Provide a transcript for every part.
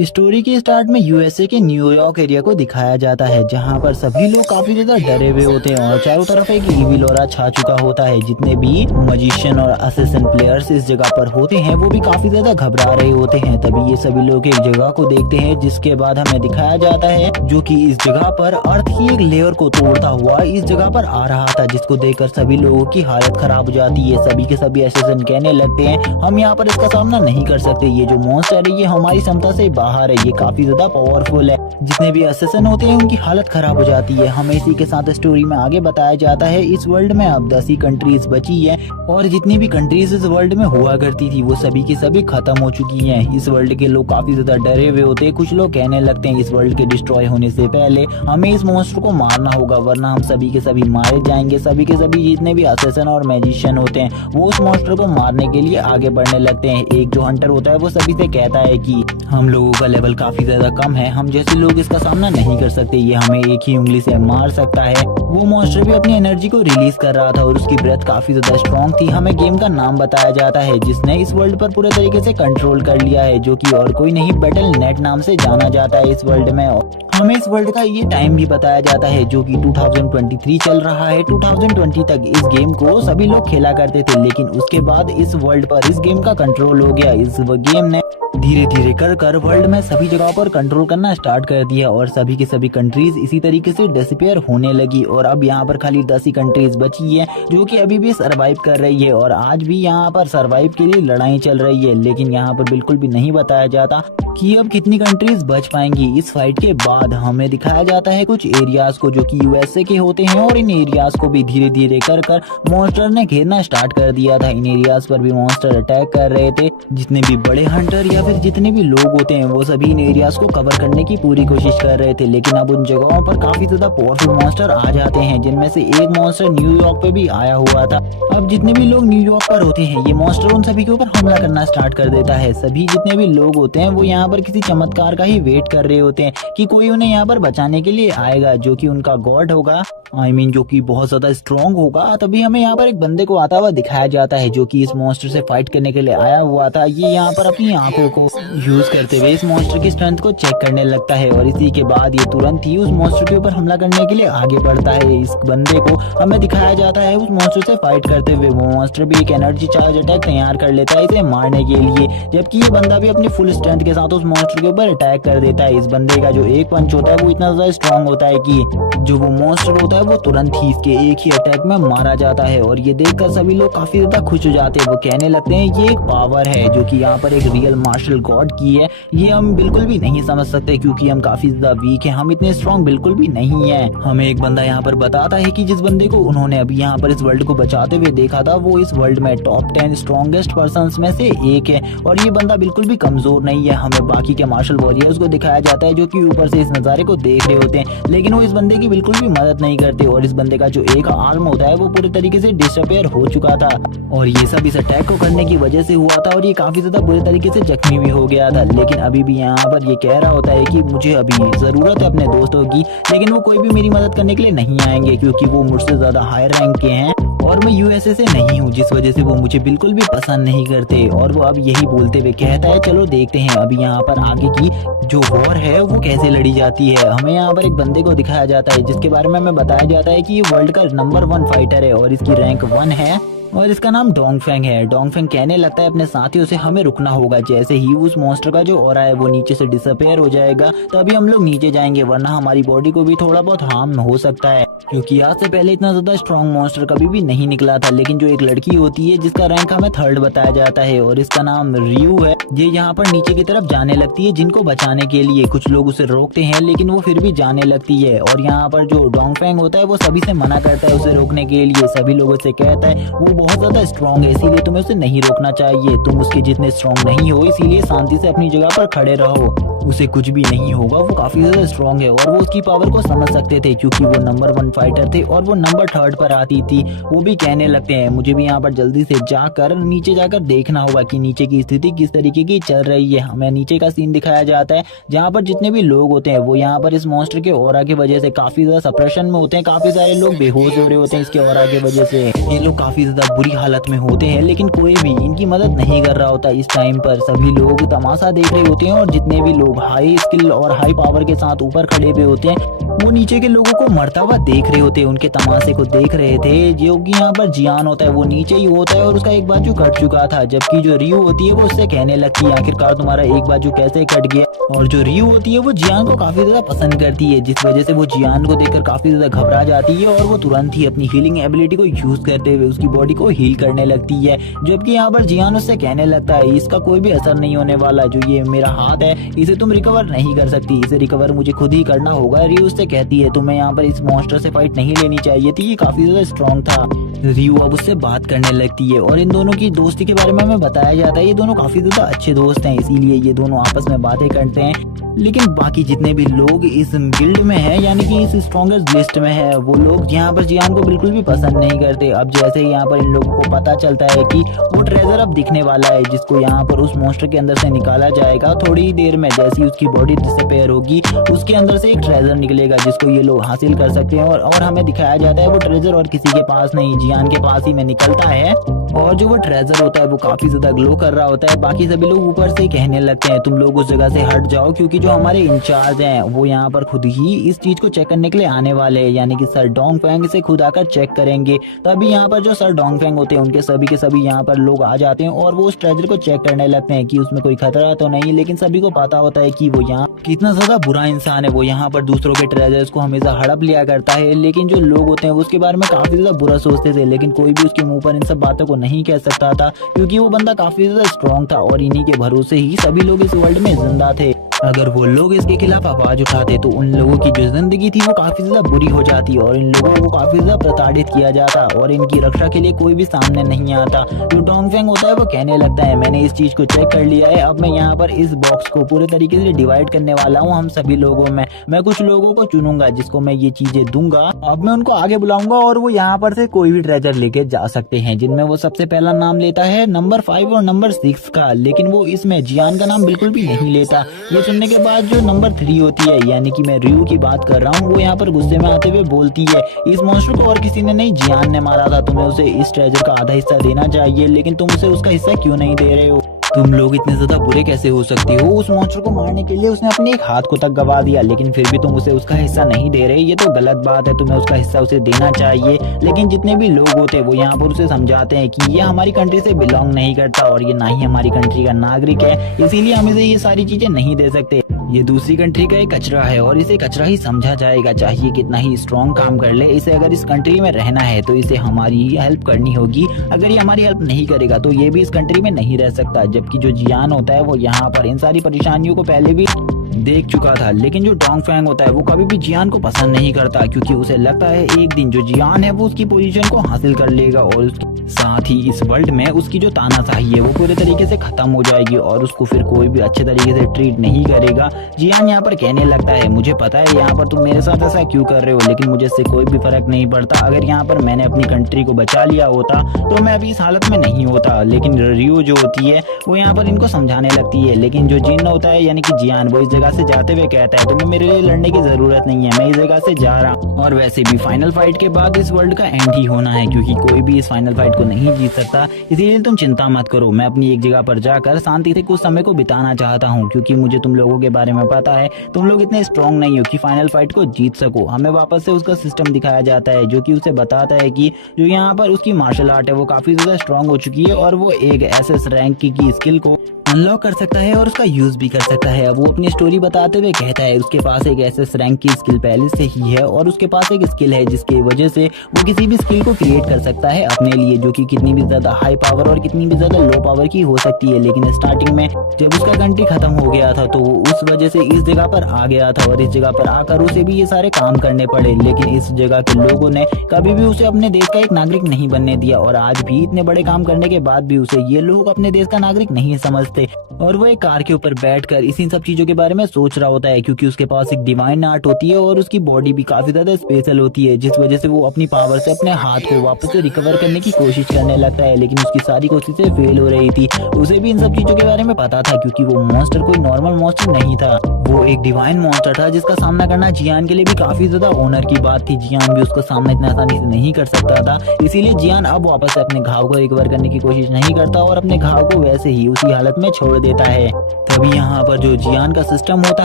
Story के start में USA के न्यूयॉर्क एरिया को दिखाया जाता है, जहां पर सभी लोग काफी ज्यादा डरे हुए होते हैं और चारों तरफ एक इविल ऑरा छा चुका होता है। जितने भी मजिशियन और असिस्टेंट प्लेयर्स इस जगह पर होते हैं वो भी काफी ज्यादा घबरा रहे होते हैं। तभी ये सभी लोग एक जगह को देखते हैं, जिसके बाद हमें दिखाया जाता है जो कि इस जगह पर अर्थ की एक लेयर को तोड़ता हुआ इस जगह पर आ रहा था, जिसको देखकर सभी लोगों की हालत खराब हो जाती है। सभी के सभी असिस्टेंट कहने लगते हैं हम यहाँ पर इसका सामना नहीं कर सकते, ये जो मॉन्स्टर है ये हमारी क्षमता से बाहर है, ये काफी ज्यादा पावरफुल है। जितने भी असिस्टेंट होते हैं उनकी हालत खराब हो जाती है। हमें इसी के साथ स्टोरी में आगे बताया जाता है इस वर्ल्ड में अब 10 ही कंट्रीज बची है और जितनी भी कंट्रीज इस वर्ल्ड में हुआ करती थी वो सभी की सभी खत्म हो चुकी हैं। इस वर्ल्ड के लोग काफी ज्यादा डरे हुए होते हैं। कुछ लोग कहने लगते हैं इस वर्ल्ड के डिस्ट्रॉय होने से पहले हमें इस मॉन्स्टर को मारना होगा, वरना हम सभी के सभी मारे जाएंगे। सभी के सभी जितने भी असिस्टेंट और मैजिशियन होते हैं वो उस मॉन्स्टर को मारने के लिए आगे बढ़ने लगते हैं। एक जो हंटर होता है वो सभी से कहता है कि हम लोगों का लेवल काफी ज्यादा कम है, हम जैसे लोग इसका सामना नहीं कर सकते, ये हमें एक ही उंगली से मार सकता है। वो मॉन्स्टर भी अपनी एनर्जी को रिलीज कर रहा था और उसकी ब्रेथ काफी ज्यादा स्ट्रॉन्ग थी। हमें गेम का नाम बताया जाता है जिसने इस वर्ल्ड पर पूरे तरीके से कंट्रोल कर लिया है, जो कि और कोई नहीं बैटल नेट नाम से जाना जाता है इस वर्ल्ड में। हमें इस वर्ल्ड का ये टाइम भी बताया जाता है जो कि 2023 चल रहा है। 2020 तक इस गेम को सभी लोग खेला करते थे, लेकिन उसके बाद इस वर्ल्ड पर इस गेम का कंट्रोल हो गया। इस गेम ने धीरे धीरे कर वर्ल्ड में सभी जगहों पर कंट्रोल करना स्टार्ट कर दिया और सभी की सभी कंट्रीज इसी तरीके से डिसअपीयर होने लगी और अब यहाँ पर खाली 10 ही कंट्रीज बची है जो कि अभी भी सरवाइव कर रही है और आज भी यहाँ पर सरवाइव के लिए लड़ाई चल रही है। लेकिन यहाँ पर बिल्कुल भी नहीं बताया जाता कि अब कितनी कंट्रीज बच पाएंगी। इस फाइट के बाद हमें दिखाया जाता है कुछ एरियाज को जो कि यूएसए के होते हैं और इन एरियाज को भी धीरे धीरे कर मॉन्स्टर ने घेरना स्टार्ट कर दिया था। इन एरियाज पर भी मॉन्स्टर अटैक कर रहे थे। जितने भी बड़े हंटर या फिर जितने भी लोग होते हैं वो सभी इन एरियाज को कवर करने की पूरी कोशिश कर रहे थे, लेकिन अब उन जगहों पर काफी ज्यादा पावरफुल मॉन्स्टर आ जाते हैं, जिनमें से एक मॉन्स्टर न्यूयॉर्क पे भी आया हुआ था। अब जितने भी लोग न्यूयॉर्क पर होते हैं ये मॉन्स्टर उन सभी के ऊपर हमला करना स्टार्ट कर देता है। सभी जितने भी लोग होते हैं वो यहाँ पर किसी चमत्कार का ही वेट कर रहे होते हैं कि कोई उन्हें यहाँ पर बचाने के लिए आएगा, जो कि उनका गॉड होगा, जो कि बहुत ज्यादा स्ट्रॉन्ग होगा। तभी हमें यहाँ पर एक बंदे को आता हुआ दिखाया जाता है जो कि इस मॉन्स्टर से फाइट करने के लिए आया हुआ था। ये यहाँ पर अपनी आंखों को यूज करते हुए इस मॉन्स्टर की स्ट्रेंथ को चेक करने लगता है और इसी के बाद ये तुरंत ही उस मॉन्स्टर के ऊपर हमला करने के लिए आगे बढ़ता है। इस बंदे को हमें दिखाया जाता है उस मॉन्स्टर से फाइट करते हुए। वो मॉन्स्टर भी एक एनर्जी चार्ज अटैक तैयार कर लेता है इसे मारने के लिए, जबकि ये बंदा भी अपनी फुल स्ट्रेंथ के साथ उस मॉन्स्टर के ऊपर अटैक कर देता है। इस बंदे का जो एक पंच होता है वो इतना ज्यादा स्ट्रॉन्ग होता है कि जो वो मॉन्स्टर होता है वो तुरंत ही इसके एक ही अटैक में मारा जाता है और ये देखकर सभी लोग काफी ज्यादा खुश हो जाते हैं। वो कहने लगते हैं ये एक पावर है जो कि यहाँ पर एक रियल मार्शल गॉड की है, ये हम बिल्कुल भी नहीं समझ सकते क्योंकि हम काफी ज्यादा वीक हैं, हम इतने स्ट्रॉन्ग बिल्कुल भी नहीं है। हमें एक बंदा यहाँ पर बताता है कि जिस बंदे को उन्होंने अभी यहाँ पर इस वर्ल्ड को बचाते हुए देखा था वो इस वर्ल्ड में टॉप 10 स्ट्रॉन्गेस्ट पर्संस में से एक है और ये बंदा बिल्कुल भी कमजोर नहीं है। हमें बाकी के मार्शल वॉरियर्स को दिखाया जाता है जो कि ऊपर से इस नजारे को देख रहे होते हैं, लेकिन वो इस बंदे की बिल्कुल भी मदद नहीं करते और इस बंदे का जो एक आर्म होता है वो पूरे तरीके से डिसअपीयर हो चुका था और ये सब इस अटैक को करने की वजह से हुआ था और ये काफी ज्यादा बुरे तरीके से जख्मी भी हो गया था। लेकिन अभी भी यहाँ पर ये कह रहा होता है कि मुझे अभी जरूरत है अपने दोस्तों की, लेकिन वो कोई भी मेरी मदद करने के लिए नहीं आएंगे क्योंकि वो मुझसे ज्यादा हाई रैंक के हैं और मैं यूएसए से नहीं हूँ, जिस वजह से वो मुझे बिल्कुल भी पसंद नहीं करते। और वो अब यही बोलते हुए कहता है चलो देखते हैं अभी यहाँ पर आगे की जो वॉर है वो कैसे लड़ी जाती है। हमें यहाँ पर एक बंदे को दिखाया जाता है जिसके बारे में हमें बताया जाता है कि ये वर्ल्ड का नंबर 1 फाइटर है और इसकी रैंक 1 है और इसका नाम डोंगफेंग है। डोंगफेंग कहने लगता है अपने साथियों से हमें रुकना होगा, जैसे ही उस मॉन्स्टर का जो ऑरा है वो नीचे से डिसअपीयर हो जाएगा तभी हम लोग नीचे जाएंगे, वरना हमारी बॉडी को भी थोड़ा बहुत हार्म हो सकता है क्योंकि आज से पहले इतना ज्यादा स्ट्रॉन्ग मॉन्स्टर कभी भी नहीं निकला था। लेकिन जो एक लड़की होती है जिसका रैंक हमें 3rd बताया जाता है और इसका नाम रियू है, ये यहाँ पर नीचे की तरफ जाने लगती है जिनको बचाने के लिए। कुछ लोग उसे रोकते हैं लेकिन वो फिर भी जाने लगती है और यहाँ पर जो डोंगफेंग होता है वो सभी से मना करता है उसे रोकने के लिए। सभी लोगों से कहता है वो बहुत ज्यादा स्ट्रॉन्ग है इसीलिए तुम्हें उसे नहीं रोकना चाहिए, तुम उसके जितने स्ट्रॉन्ग नहीं हो इसीलिए शांति से अपनी जगह पर खड़े रहो, उसे कुछ भी नहीं होगा, वो काफी ज्यादा स्ट्रॉन्ग है। और वो उसकी पावर को समझ सकते थे क्योंकि वो नंबर 1 फाइटर थे और वो नंबर 3rd पर आती थी। वो भी कहने लगते हैं मुझे भी यहाँ पर जल्दी से जाकर नीचे जाकर देखना होगा कि नीचे की स्थिति किस तरीके की चल रही है। हमें नीचे का सीन दिखाया जाता है जहाँ पर जितने भी लोग होते हैं वो यहाँ पर इस मॉन्स्टर के ऑरा की वजह से काफी ज्यादा सप्रेशन में होते हैं, काफी सारे लोग बेहोश हो रहे होते हैं इसके ऑरा की वजह से। ये लोग काफी ज्यादा बुरी हालत में होते हैं लेकिन कोई भी इनकी मदद नहीं कर रहा होता। इस टाइम पर सभी लोग तमाशा देख रहे होते हैं और जितने भी लोग लोग हाई स्किल और हाई पावर के साथ ऊपर खड़े हुए होते हैं वो नीचे के लोगों को मरता हुआ देख रहे होते हैं, उनके तमाशे को देख रहे थे। जो कि यहाँ पर जियान होता है वो नीचे ही होता है और उसका एक बाजू कट चुका था, जबकि जो रियू होती है वो उससे कहने लगती है आखिरकार तुम्हारा एक बाजू कैसे कट गया। और जो रियू होती है वो जियान को काफी ज्यादा पसंद करती है, जिस वजह से वो जियान को देखकर काफी ज्यादा घबरा जाती है और वो तुरंत ही अपनी हीलिंग एबिलिटी को यूज करते हुए उसकी बॉडी को हील करने लगती है। जबकि यहाँ पर जियान उससे कहने लगता है इसका कोई भी असर नहीं होने वाला, जो ये मेरा हाथ है इसे तुम रिकवर नहीं कर सकती, इसे रिकवर मुझे खुद ही करना होगा। रियू उससे कहती है तुम्हें यहाँ पर इस मॉन्स्टर से फाइट नहीं लेनी चाहिए थी, ये काफी ज्यादा स्ट्रॉन्ग था। रियू अब उससे बात करने लगती है और इन दोनों की दोस्ती के बारे में हमें बताया जाता है ये दोनों काफी ज्यादा अच्छे दोस्त हैं, इसीलिए ये दोनों आपस में बातें करते हैं। लेकिन बाकी जितने भी लोग इस गिल्ड में हैं यानी कि इस स्ट्रॉन्गेस्ट लिस्ट में है वो लोग यहाँ पर जियान को बिल्कुल भी पसंद नहीं करते। अब जैसे ही यहाँ पर इन लोगों को पता चलता है कि वो ट्रेजर अब दिखने वाला है जिसको यहाँ पर उस मॉन्स्टर के अंदर से निकाला जाएगा, थोड़ी ही देर में जैसी उसकी बॉडी डिसअपीयर होगी उसके अंदर से एक ट्रेजर निकलेगा जिसको ये लोग हासिल कर सकते हैं। और हमें दिखाया जाता है वो ट्रेजर और किसी के पास नहीं जियान के पास ही में निकलता है और जो वो ट्रेजर होता है वो काफी ज्यादा ग्लो कर रहा होता है। बाकी सभी लोग ऊपर से कहने लगते हैं तुम लोग उस जगह से हट जाओ, क्योंकि जो हमारे इंचार्ज हैं वो यहाँ पर खुद ही इस चीज को चेक करने के लिए आने वाले हैं, यानी कि सर डोंगफेंग से खुद आकर चेक करेंगे। तभी यहाँ पर जो सर डोंगफेंग होते हैं उनके सभी के सभी यहाँ पर लोग आ जाते हैं और वो उस ट्रेजर को चेक करने लगते हैं कि उसमें कोई खतरा तो नहीं। लेकिन सभी को पता होता है कि वो यहाँ कितना ज्यादा बुरा इंसान है, वो यहाँ पर दूसरों के ट्रेजर्स को हमेशा हड़प लिया करता है। लेकिन जो लोग होते हैं उसके बारे में काफी ज्यादा बुरा सोचते थे, लेकिन कोई भी उसके मुंह पर इन सब बातों को नहीं कह सकता था क्योंकि वो बंदा काफी ज्यादा स्ट्रॉन्ग था और इन्हीं के भरोसे ही सभी लोग इस वर्ल्ड में जिंदा थे। अगर वो लोग इसके खिलाफ आवाज उठाते तो उन लोगों की जो जिंदगी थी वो काफी ज्यादा बुरी हो जाती और इन लोगों को काफी ज्यादा प्रताड़ित किया जाता और इनकी रक्षा के लिए कोई भी सामने नहीं आता। जो डोंगफेंग होता है वो कहने लगता है मैंने इस चीज को चेक कर लिया है, अब मैं यहाँ पर इस बॉक्स को पूरे तरीके से डिवाइड करने वाला हूँ हम सभी लोगों में। मैं कुछ लोगों को चुनूंगा जिसको मैं ये चीजें दूंगा, अब मैं उनको आगे बुलाऊंगा और वो यहाँ पर से कोई भी ट्रेजर लेके जा सकते हैं, जिनमें वो सबसे पहला नाम लेता है नंबर 5 और नंबर 6 का। लेकिन वो इसमें जियान का नाम बिल्कुल भी नहीं लेता। ये सुनने के बाद जो नंबर 3 होती है यानी कि मैं रियू की बात कर रहा हूँ वो यहाँ पर गुस्से में आते हुए बोलती है इस मॉन्स्टर को और किसी ने नहीं जियान ने मारा था, तुम्हें उसे इस ट्रेजर का आधा हिस्सा देना चाहिए, लेकिन तुम उसे उसका हिस्सा क्यों नहीं दे रहे हो? तुम लोग इतने ज्यादा बुरे कैसे हो सकते हो? उस मॉन्स्टर को मारने के लिए उसने अपने एक हाथ को तक गवा दिया, लेकिन फिर भी तुम उसे उसका हिस्सा नहीं दे रहे, ये तो गलत बात है, तुम्हें उसका हिस्सा उसे देना चाहिए। लेकिन जितने भी लोग होते हैं वो यहाँ पर उसे समझाते हैं कि ये हमारी कंट्री से बिलोंग नहीं करता और ये ना ही हमारी कंट्री का नागरिक है, इसीलिए हम इसे ये सारी चीजें नहीं दे सकते। ये दूसरी कंट्री का एक कचरा है और इसे कचरा ही समझा जाएगा, चाहिए कितना ही स्ट्रॉन्ग काम कर ले, इसे अगर इस कंट्री में रहना है तो इसे हमारी ही हेल्प करनी होगी। अगर ये हमारी हेल्प नहीं करेगा तो ये भी इस कंट्री में नहीं रह सकता। जबकि जो जियान होता है वो यहाँ पर इन सारी परेशानियों को पहले भी देख चुका था, लेकिन जो डोंगफेंग होता है वो कभी भी जियान को पसंद नहीं करता क्योंकि उसे लगता है एक दिन जो जियान है वो उसकी पोजीशन को हासिल कर लेगा और उसके साथ ही इस वर्ल्ड में उसकी जो तानाशाही है वो पूरे तरीके से खत्म हो जाएगी और उसको फिर कोई भी अच्छे तरीके से ट्रीट नहीं करेगा। जियान यहाँ पर कहने लगता है मुझे पता है यहाँ पर तुम मेरे साथ ऐसा क्यों कर रहे हो, लेकिन मुझे इससे कोई भी फर्क नहीं पड़ता। अगर यहाँ पर मैंने अपनी कंट्री को बचा लिया होता तो मैं अभी इस हालत में नहीं होता। लेकिन रियू जो होती है वो यहाँ पर इनको समझाने लगती है, लेकिन जो जिन होता है यानी कि जियान वो इस जगह से जाते हुए कहता है तुम्हें मेरे लिए लड़ने की जरूरत नहीं है, मैं इस जगह से जा रहा हूँ। और वैसे भी फाइनल फाइट के बाद इस वर्ल्ड का एंड ही होना है क्योंकि कोई भी इस फाइनल फाइट को नहीं जीत सकता, इसीलिए तुम चिंता मत करो। मैं अपनी एक जगह पर जाकर शांति से कुछ समय को बिताना चाहता हूँ क्योंकि मुझे तुम लोगों के बारे में पता है, तुम लोग इतने स्ट्रॉन्ग नहीं हो कि फाइनल फाइट को जीत सको। हमें वापस से उसका सिस्टम दिखाया जाता है जो कि उसे बताता है कि जो यहाँ पर उसकी मार्शल आर्ट है वो काफी ज्यादा स्ट्रॉन्ग हो चुकी है और वो एक एसएस रैंक की स्किल को अनलॉक कर सकता है और उसका यूज भी कर सकता है। वो अपनी स्टोरी बताते हुए कहता है उसके पास एक एसएस रैंक की स्किल पहले से ही है और उसके पास एक स्किल है जिसकी वजह से वो किसी भी स्किल को क्रिएट कर सकता है अपने लिए, जो कि कितनी भी ज्यादा हाई पावर और कितनी भी ज्यादा लो पावर की हो सकती है। लेकिन स्टार्टिंग में जब उसका कंट्री खत्म हो गया था तो वो उस वजह से इस जगह पर आ गया था और इस जगह पर आकर उसे भी ये सारे काम करने पड़े। लेकिन इस जगह के लोगों ने कभी भी उसे अपने देश का एक नागरिक नहीं बनने दिया और आज भी इतने बड़े काम करने के बाद भी उसे ये लोग अपने देश का नागरिक नहीं समझते और वो एक कार के ऊपर बैठकर इसी सब चीजों के बारे में सोच रहा होता है क्योंकि उसके पास एक डिवाइन आर्ट होती है और उसकी बॉडी भी काफी ज्यादा स्पेशल होती है, जिस वजह से वो अपनी पावर से अपने हाथ को वापस से रिकवर करने की कोशिश करने लगता है। लेकिन उसकी सारी कोशिशें फेल हो रही थी। उसे भी इन सब चीजों के बारे में पता था क्योंकि वो मॉन्स्टर कोई नॉर्मल मॉन्स्टर नहीं था। वो एक डिवाइन मॉन्स्टर था जिसका सामना करना जियान के लिए भी काफी ज्यादा ऑनर की बात थी। जियान भी उसका सामना इतना आसानी से नहीं कर सकता था, इसीलिए जियान अब वापस से अपने घाव को रिकवर करने की कोशिश नहीं करता और अपने घाव को वैसे ही उसी हालत में छोड़ देता है। तभी यहाँ पर जो जियान का सिस्टम होता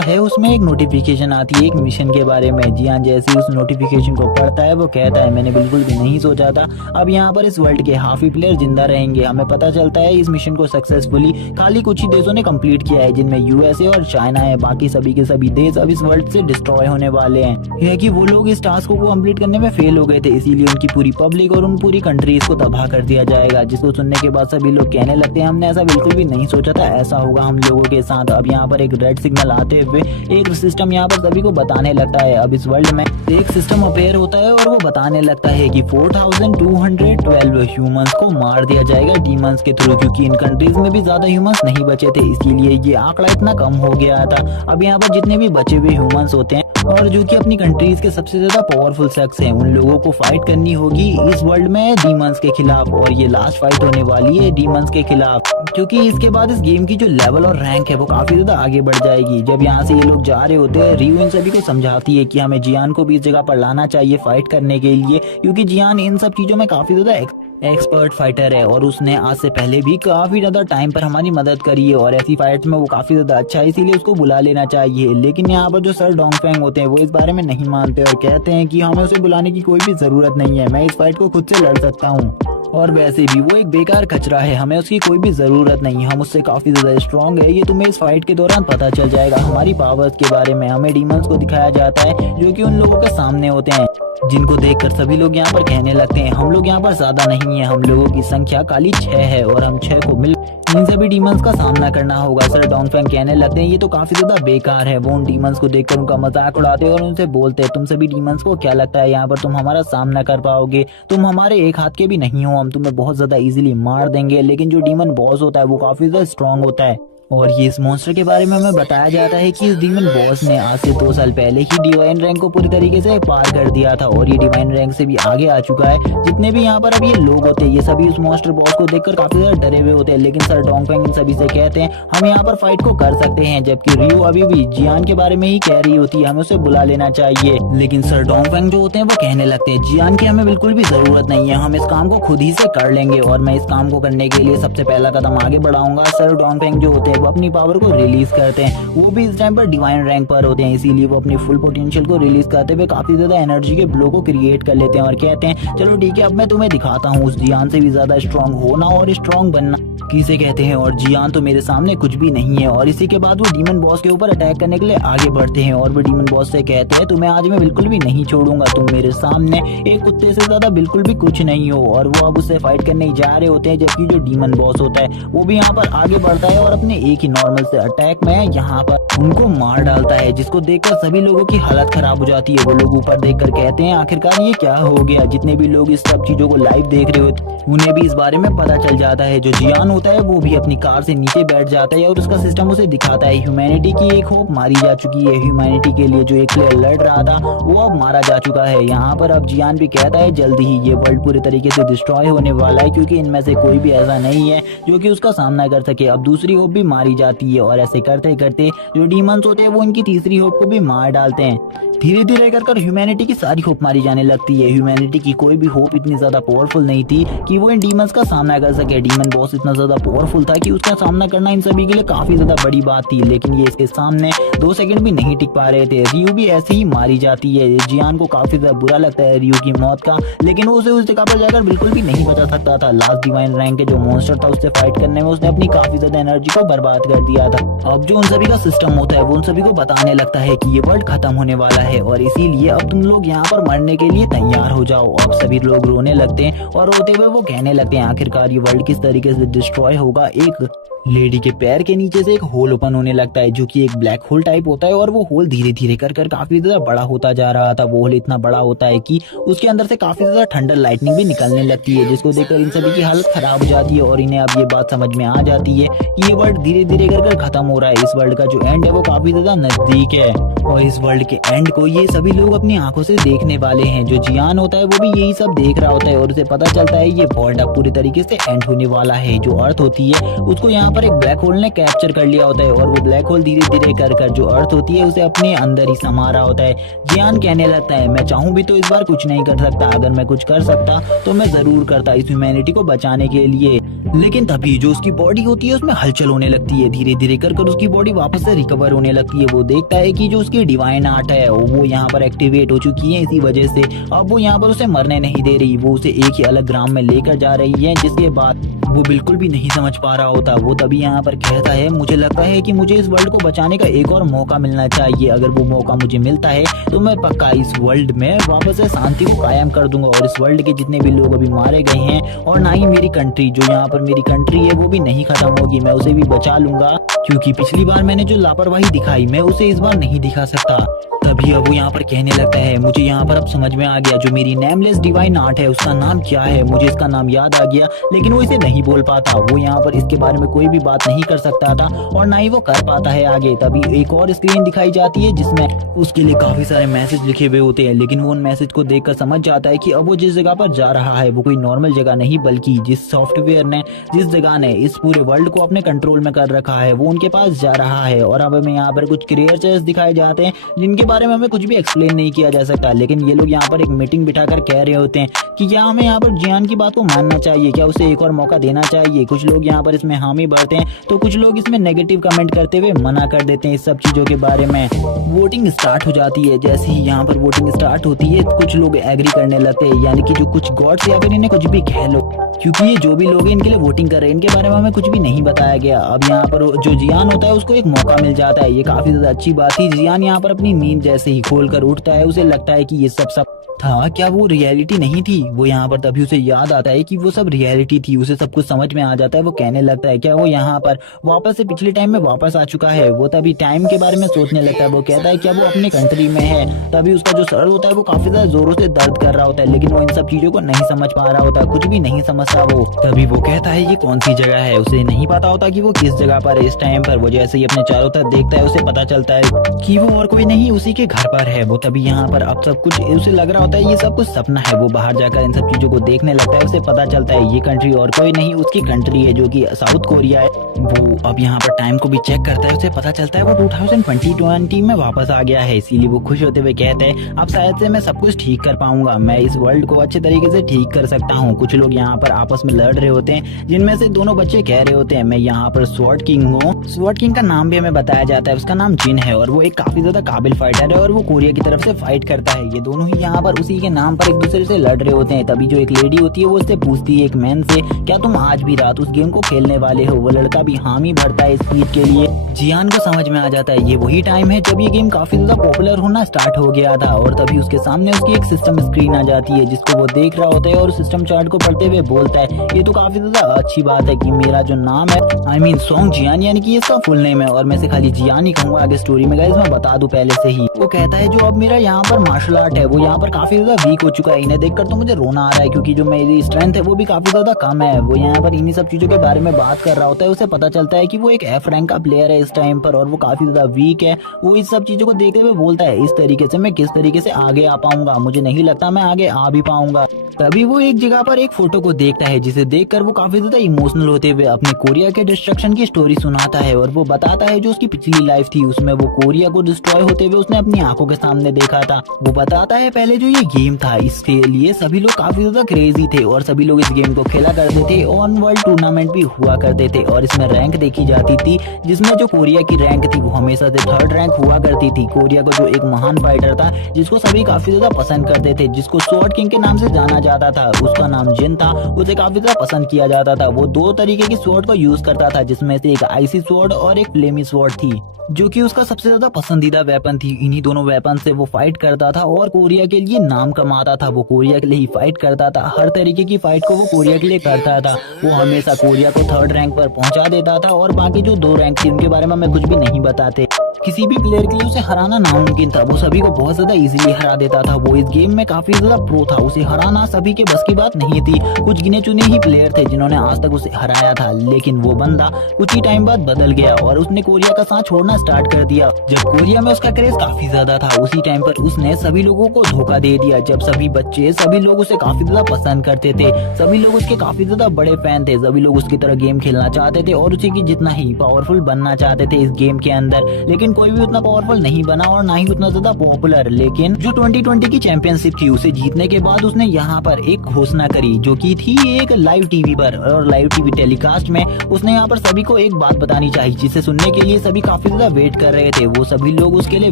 है उसमें एक नोटिफिकेशन आती है एक मिशन के बारे में। जियान जैसे ही उस नोटिफिकेशन को पढ़ता है वो कहता है मैंने बिल्कुल भी नहीं सोचा था अब यहाँ पर इस वर्ल्ड के हाफ ही प्लेयर जिंदा रहेंगे। हमें पता चलता है इस मिशन को सक्सेसफुली खाली कुछ ही देशों ने कंप्लीट किया है, जिनमें यूएसए और चाइना है। बाकी सभी के सभी देश अब इस वर्ल्ड से डिस्ट्रॉय होने वाले हैं। यह कि वो लोग इस टास्क को कंप्लीट करने में फेल हो गए थे, इसीलिए उनकी पूरी पब्लिक और उन पूरी कंट्रीज को तबाह कर दिया जाएगा। जिसको सुनने के बाद सभी लोग कहने लगते हैं हमने ऐसा बिल्कुल भी नहीं सोचा था ऐसा होगा हम लोगों के साथ। अब यहाँ पर एक रेड सिग्नल आते हुए एक सिस्टम यहाँ पर सभी को बताने लगता है अब इस वर्ल्ड में एक सिस्टम अपेयर होता है और वो बताने लगता है कि 4212 ह्यूमंस को मार दिया जाएगा डीमंस के थ्रू, क्योंकि इन कंट्रीज में भी ज्यादा ह्यूमंस नहीं बचे थे, इसीलिए ये आंकड़ा इतना कम हो गया था। अब यहाँ पर जितने भी बचे हुए ह्यूमंस होते हैं और जो कि अपनी कंट्रीज के सबसे ज्यादा पावरफुल शख्स हैं, उन लोगों को फाइट करनी होगी इस वर्ल्ड में डीमंस के खिलाफ। और ये लास्ट फाइट होने वाली है डीमंस के खिलाफ, क्योंकि इसके बाद इस गेम की जो लेवल और रैंक है वो काफी ज्यादा आगे बढ़ जाएगी। जब यहाँ से ये लोग जा रहे होते हैं रियो इन सभी को समझाती है कि हमें जियान को भी इस जगह पर लाना चाहिए फाइट करने के लिए, क्योंकि जियान इन सब चीजों में काफी ज्यादा एक्सपर्ट फाइटर है और उसने आज से पहले भी काफी ज्यादा टाइम पर हमारी मदद करी है और ऐसी फाइट में वो काफी ज्यादा अच्छा है, इसीलिए उसको बुला लेना चाहिए। लेकिन यहाँ पर जो सर डोंगफेंग होते हैं वो इस बारे में नहीं मानते और कहते हैं कि हमें उसे बुलाने की कोई भी जरूरत नहीं है, मैं इस फाइट को खुद से लड़ सकता हूँ और वैसे भी वो एक बेकार कचरा है, हमें उसकी कोई भी जरूरत नहीं, हम उससे काफी ज्यादा स्ट्रॉन्ग है। ये तुम्हें इस फाइट के दौरान पता चल जाएगा। हमारी पावर्स के बारे में हमें डीमंस को दिखाया जाता है जो कि उन लोगों के सामने होते हैं, जिनको देखकर सभी लोग यहाँ पर कहने लगते हैं हम लोग यहाँ पर ज्यादा नहीं है, हम लोगों की संख्या खाली 6 है और हम 6 को मिल इन सभी डीमंस का सामना करना होगा। सर डोंगफेंग कहने लगते हैं ये तो काफी ज्यादा बेकार है। वो उन डीमंस को देखकर उनका मजाक उड़ाते हैं और उनसे बोलते हैं तुम सभी डीमंस को क्या लगता है यहाँ पर तुम हमारा सामना कर पाओगे? तुम हमारे एक हाथ के भी नहीं हो, हम तुम्हें बहुत ज्यादा इजीली मार देंगे। लेकिन जो डीमन बॉस होता है वो काफी ज्यादा स्ट्रॉन्ग होता है और ये इस मॉन्स्टर के बारे में हमें बताया जाता है कि इस डीमन बॉस ने आज से 2 साल पहले ही डिवाइन रैंक को पूरी तरीके से पार कर दिया था और ये डिवाइन रैंक से भी आगे आ चुका है। जितने भी यहाँ पर अब ये लोग होते हैं ये सभी उस मॉन्स्टर बॉस को देखकर काफी ज्यादा डरे हुए होते हैं, लेकिन सर डोंगफेंग इन सभी से कहते हैं हम यहाँ पर फाइट को कर सकते हैं, जबकि रियो अभी भी जियान के बारे में ही कह रही होती है हमें उसे बुला लेना चाहिए। लेकिन सर डोंगफेंग जो होते हैं वो कहने लगते हैं जियान की हमें बिल्कुल भी जरूरत नहीं है, हम इस काम को खुद ही से कर लेंगे और मैं इस काम को करने के लिए सबसे पहला कदम आगे बढ़ाऊंगा। सर डोंगफेंग जो होते हैं वो अपनी पावर को रिलीज करते हैं, वो भी इस टाइम पर डिवाइन रैंक पर होते हैं, इसीलिए वो अपनी फुल पोटेंशियल को रिलीज करते हुए काफी ज्यादा एनर्जी के ब्लो को क्रिएट कर लेते हैं और कहते हैं चलो ठीक है अब मैं तुम्हें दिखाता हूँ उस जियान से भी ज्यादा स्ट्रॉन्ग होना और स्ट्रॉन्ग बनना किसे कहते हैं। और जियान तो मेरे सामने कुछ भी नहीं है। और इसी के बाद वो डीमन बॉस के ऊपर अटैक करने के लिए आगे बढ़ते हैं और वो डीमन बॉस से कहते हैं तुम्हें आज मैं बिल्कुल भी नहीं छोड़ूंगा, तुम मेरे सामने एक कुत्ते से ज्यादा बिल्कुल भी कुछ नहीं हो। और वो अब उससे फाइट करने जा रहे होते हैं, जबकि जो डीमन बॉस होता है वो भी यहाँ पर आगे बढ़ता है और अपने एक ही नॉर्मल से अटैक में यहाँ पर उनको मार डालता है, जिसको देखकर सभी लोगों की हालत खराब हो जाती है। वो लोग ऊपर देखकर कहते हैं आखिरकार ये क्या हो गया। जितने भी लोग इस सब चीजों को लाइव देख रहे होते उन्हें भी इस बारे में पता चल जाता है। जो जियान होता है वो भी अपनी कार से नीचे बैठ जाता है और उसका सिस्टम उसे दिखाता है ह्यूमैनिटी की एक होप मारी जा चुकी है। ह्यूमैनिटी के लिए जो एक प्लेयर लड़ रहा था वो अब मारा जा चुका है। यहाँ पर अब जियान भी कहता है जल्दी ही ये वर्ल्ड पूरी तरीके से डिस्ट्रॉय होने वाला है, क्योंकि इनमें से कोई भी ऐसा नहीं है जो कि उसका सामना कर सके। अब दूसरी होप भी मारी जाती है और ऐसे करते करते जो डीमंस होते हैं वो इनकी तीसरी होप को भी मार डालते हैं। धीरे धीरे कर ह्यूमैनिटी की सारी होप मारी जाने लगती है। ह्यूमैनिटी की कोई भी होप इतनी ज्यादा पावरफुल नहीं थी कि वो इन डीमंस का सामना कर सके। डीमन बॉस इतना ज्यादा पावरफुल था कि उसका सामना करना इन सभी के लिए काफी ज्यादा बड़ी बात थी, लेकिन ये इसके सामने 2 सेकंड भी नहीं टिक पा रहे थे। रियो भी ऐसे ही मारी जाती है। जियान को काफी ज्यादा बुरा लगता है रियो की मौत का, लेकिन वो उसे उस जगह पर जाकर बिल्कुल भी नहीं बचा सकता था। लास्ट डिवाइन रैंक के जो मॉन्स्टर था उससे फाइट करने में उसने अपनी काफी ज्यादा एनर्जी को बर्बाद कर दिया था। अब जो उन सभी का सिस्टम होता है वो उन सभी को बताने लगता है कि ये वर्ल्ड खत्म होने वाला है और इसीलिए अब तुम लोग यहाँ पर मरने के लिए तैयार हो जाओ। अब सभी लोग रोने लगते हैं और रोते हुए वो कहने लगते हैं आखिरकार ये वर्ल्ड किस तरीके से डिस्ट्रॉय होगा। एक लेडी के पैर के नीचे से एक होल ओपन होने लगता है जो कि एक ब्लैक होल टाइप होता है और वो होल धीरे धीरे कर काफी ज्यादा बड़ा होता जा रहा था। वो होल इतना बड़ा होता है कि उसके अंदर से काफी ज्यादा थंडर लाइटनिंग भी निकलने लगती है, जिसको देखकर इन सभी की हालत खराब हो जाती है और इन्हें अब ये बात समझ में आ जाती है कि ये वर्ल्ड धीरे धीरे कर खत्म हो रहा है। इस वर्ल्ड का जो एंड है वो काफी ज्यादा नजदीक है और इस वर्ल्ड के एंड को ये सभी लोग अपनी आंखों से देखने वाले हैं। जो जियान होता है वो भी यही सब देख रहा होता है और उसे पता चलता है ये वर्ल्ड अब पूरी तरीके से एंड होने वाला है। जो अर्थ होती है उसको यहाँ पर एक ब्लैक होल ने कैप्चर कर लिया होता है और वो ब्लैक होल धीरे धीरे कर कर जो अर्थ होती है उसे अपने अंदर ही समा रहा होता है। जियान कहने लगता है मैं चाहूँ भी तो इस बार कुछ नहीं कर सकता, अगर मैं कुछ कर सकता तो मैं जरूर करता इस ह्यूमैनिटी को बचाने के लिए। लेकिन तभी जो उसकी बॉडी होती है उसमें हलचल होने लगती है, धीरे धीरे कर कर उसकी बॉडी वापस से रिकवर होने लगती है। वो देखता है कि जो उसकी डिवाइन आर्ट है वो यहाँ पर एक्टिवेट हो चुकी है, इसी वजह से अब वो यहाँ पर उसे मरने नहीं दे रही, वो उसे एक ही अलग ग्राम में लेकर जा रही है, जिसके बाद वो बिल्कुल भी नहीं समझ पा रहा होता। वो तभी यहाँ पर कहता है मुझे लगता है कि मुझे इस वर्ल्ड को बचाने का एक और मौका मिलना चाहिए, अगर वो मौका मुझे मिलता है तो मैं पक्का इस वर्ल्ड में वापस से शांति को कायम कर दूंगा और इस वर्ल्ड के जितने भी लोग अभी मारे गए हैं और ना ही मेरी कंट्री, जो यहाँ पर मेरी कंट्री है वो भी नहीं खत्म होगी, मैं उसे भी बचा लूंगा, क्योंकि पिछली बार मैंने जो लापरवाही दिखाई मैं उसे इस बार नहीं दिखा सकता। तभी अब वो यहाँ पर कहने लगता है मुझे यहाँ पर अब समझ में आ गया जो मेरी नेमलेस डिवाइन आर्ट है उसका नाम क्या है, मुझे इसका नाम याद आ गया, लेकिन वो इसे नहीं बोल पाता। वो यहाँ पर इसके बारे में कोई भी बात नहीं कर सकता था और ना ही वो कर पाता है आगे। तभी एक और स्क्रीन दिखाई जाती है जिसमें उसके लिए काफी सारे मैसेज लिखे हुए होते हैं, लेकिन वो उन मैसेज को देखकर समझ जाता है कि अब वो जिस जगह पर जा रहा है वो कोई नॉर्मल जगह नहीं, बल्कि जिस सॉफ्टवेयर ने जिस जगह ने इस पूरे वर्ल्ड को अपने कंट्रोल में कर रखा है वो उनके पास जा रहा है। और अब हमें यहाँ पर कुछ क्रिएचर्स दिखाए जाते हैं जिनके बारे में हमें कुछ भी एक्सप्लेन नहीं किया जा सकता, लेकिन ये लोग यहाँ पर एक मीटिंग बिठाकर कह रहे होते हैं कि क्या हमें यहाँ पर जियान की बात को मानना चाहिए, क्या उसे एक और मौका देना चाहिए। कुछ लोग यहाँ पर इसमें हामी भरते हैं तो कुछ लोग इसमें नेगेटिव कमेंट करते हुए मना कर देते हैं इस सब चीजों के बारे में। वोटिंग स्टार्ट हो जाती है, जैसे ही यहाँ पर वोटिंग स्टार्ट होती है कुछ लोग एग्री करने लगते हैं, यानी कि जो कुछ गॉड्स या फिर इन्हें कुछ भी कह लो, क्योंकि ये जो भी लोग हैं इनके लिए वोटिंग कर रहे हैं इनके बारे में हमें कुछ भी नहीं बताया गया। अब यहाँ पर जो जियान होता है उसको एक मौका मिल जाता है, ये काफी ज्यादा अच्छी बात थी। जियान यहाँ पर अपनी नींद जैसे ही खोल कर उठता है उसे लगता है कि ये सब था, क्या वो रियलिटी नहीं थी। वो यहाँ पर तभी उसे याद आता है कि वो सब रियलिटी थी, उसे सब कुछ समझ में आ जाता है। वो कहने लगता है क्या वो यहाँ पर वापस से पिछले टाइम में वापस आ चुका है। वो तभी टाइम के बारे में सोचने लगता है, वो कहता है क्या वो अपनी कंट्री में है। तभी उसका जो सर होता है वो काफी ज्यादा जोरों से दर्द कर रहा होता है, लेकिन वो इन सब चीजों को नहीं समझ पा रहा होता, कुछ भी नहीं समझता वो। तभी वो कहता है ये कौन सी जगह है, उसे नहीं पता होता कि वो किस जगह पर है इस टाइम पर। वो जैसे ही अपने चारों तरफ देखता है उसे पता चलता है कि वो और कोई नहीं उसी के घर पर है। वो तभी यहाँ पर अब सब कुछ उसे लग रहा होता है ये सब कुछ सपना है। वो बाहर जाकर इन सब चीजों को देखने लगता है, उसे पता चलता है ये कंट्री और कोई नहीं उसकी कंट्री है जो कि साउथ कोरिया है। वो अब यहाँ पर टाइम को भी चेक करता है, उसे पता चलता है वो 2020 में वापस आ गया है, इसीलिए वो खुश होते हुए कहते हैं अब शायद से मैं सब कुछ ठीक कर पाऊंगा, मैं इस वर्ल्ड को अच्छे तरीके से ठीक कर सकता हूँ। कुछ लोग यहाँ पर आपस में लड़ रहे होते हैं, जिनमें से दोनों बच्चे कह रहे होते हैं मैं यहाँ पर स्वॉर्ड किंग हूँ। स्वॉर्ड किंग का नाम भी हमें बताया जाता है, उसका नाम जिन है और वो एक काफी ज्यादा काबिल फाइटर है और वो कोरिया की तरफ से फाइट करता है। ये दोनों ही यहाँ पर उसी के नाम पर एक दूसरे से लड़ रहे होते हैं। तभी जो एक लेडी होती है वो उससे पूछती है एक मैन से क्या तुम आज भी रात उस गेम को खेलने वाले हो। वो लड़का भी हामी भरता है इस चीज के लिए। जियान को समझ में आ जाता है ये वही टाइम है जब ये गेम काफी ज्यादा पॉपुलर होना स्टार्ट हो गया था और तभी उसके सामने उसकी एक सिस्टम स्क्रीन आ जाती है जिसको वो देख रहा होता है और सिस्टम चार्ट को पढ़ते हुए बोलता है ये तो काफी ज्यादा अच्छी बात है कि मेरा जो नाम है आई मीन सॉन्ग जियान यानी कि इसका फुल नेम है और मैं से खाली जियान ही कहूंगा आगे स्टोरी में गाइस मैं बता दूं पहले से ही। वो कहता है जो अब मेरा यहाँ पर मार्शल आर्ट है वो यहाँ पर काफी ज्यादा वीक हो चुका है, इन्हें देखकर तो मुझे रोना आ रहा है क्योंकि जो मेरी स्ट्रेंथ है वो भी काफी ज्यादा कम है। वो यहाँ पर इन्हीं सब चीजों के बारे में बात कर रहा होता है, उसे पता चलता है कि वो एक F रैंक का प्लेयर है इस टाइम पर और वो काफी ज्यादा वीक है। वो इस सब चीजों को देखते हुए बोलता है इस तरीके से मैं किस तरीके से आगे आ पाऊंगा, मुझे नहीं लगता मैं आगे आ भी पाऊंगा। तभी वो एक जगह पर एक फोटो को देखता है जिसे देखकर वो काफी ज्यादा इमोशनल होते हुए अपने कोरिया के डिस्ट्रक्शन की स्टोरी सुनाता है और वो बताता है जो उसकी पिछली लाइफ थी उसमें वो कोरिया को डिस्ट्रॉय होते हुए उसने अपनी आंखों के सामने देखा था। वो बताता है पहले जो ये गेम था इसके लिए सभी लोग काफी ज्यादा क्रेजी थे और सभी लोग इस गेम को खेला करते थे। ऑन वर्ल्ड टूर्नामेंट भी हुआ करते थे और इसमें रैंक देखी जाती थी जिसमें जो कोरिया की रैंक थी वो हमेशा से 3rd रैंक हुआ करती थी। कोरिया का जो एक महान फाइटर था जिसको सभी काफी ज्यादा पसंद करते थे, जिसको स्वॉर्ड किंग के नाम से जाना जाता था, उसका नाम जिन था, उसे काफी ज्यादा पसंद किया जाता था। वो 2 तरीके की स्वॉर्ड को यूज करता था जिसमें से एक आइसी स्वॉर्ड और एक फ्लेमी स्वॉर्ड थी जो कि उसका सबसे ज्यादा पसंदीदा वेपन थी। इन्हीं दोनों वेपन से वो फाइट करता था और कोरिया के लिए नाम कमाता था। वो कोरिया के लिए ही फाइट करता था, हर तरीके की फाइट को वो कोरिया के लिए करता था। वो हमेशा कोरिया को 3rd रैंक पर पहुंचा देता था और बाकी जो 2 रैंक थी उनके बारे में हमें कुछ भी नहीं बताते। किसी भी प्लेयर के लिए उसे हराना नामुमकिन था। वो सभी को बहुत ज्यादा इजीली हरा देता था। वो इस गेम में काफी ज्यादा प्रो था। उसे हराना सभी के बस की बात नहीं थी। कुछ गिने चुने ही प्लेयर थे जिन्होंने आज तक उसे हराया था, लेकिन वो बंदा कुछ ही टाइम बाद बदल गया और उसने कोरिया का साथ छोड़ना स्टार्ट कर दिया। जब कोरिया में उसका क्रेज काफी ज्यादा था, उसी टाइम पर उसने सभी लोगों को धोखा दे दिया। जब सभी बच्चे, सभी लोग उसे काफी ज्यादा पसंद करते थे, सभी लोग उसके काफी ज्यादा बड़े फैन थे, सभी लोग उसकी तरह गेम खेलना चाहते थे और उसी की जितना ही पावरफुल बनना चाहते थे इस गेम के अंदर, लेकिन कोई भी उतना पावरफुल नहीं बना और ना ही उतना ज्यादा पॉपुलर। लेकिन जो 2020 की चैंपियनशिप थी उसे जीतने के बाद उसने यहाँ पर एक घोषणा करी जो की थी एक लाइव टीवी पर, और लाइव टीवी टेलीकास्ट में उसने यहाँ पर सभी को एक बात बतानी चाहिए जिसे सुनने के लिए सभी काफी ज्यादा वेट कर रहे थे। वो सभी लोग उसके लिए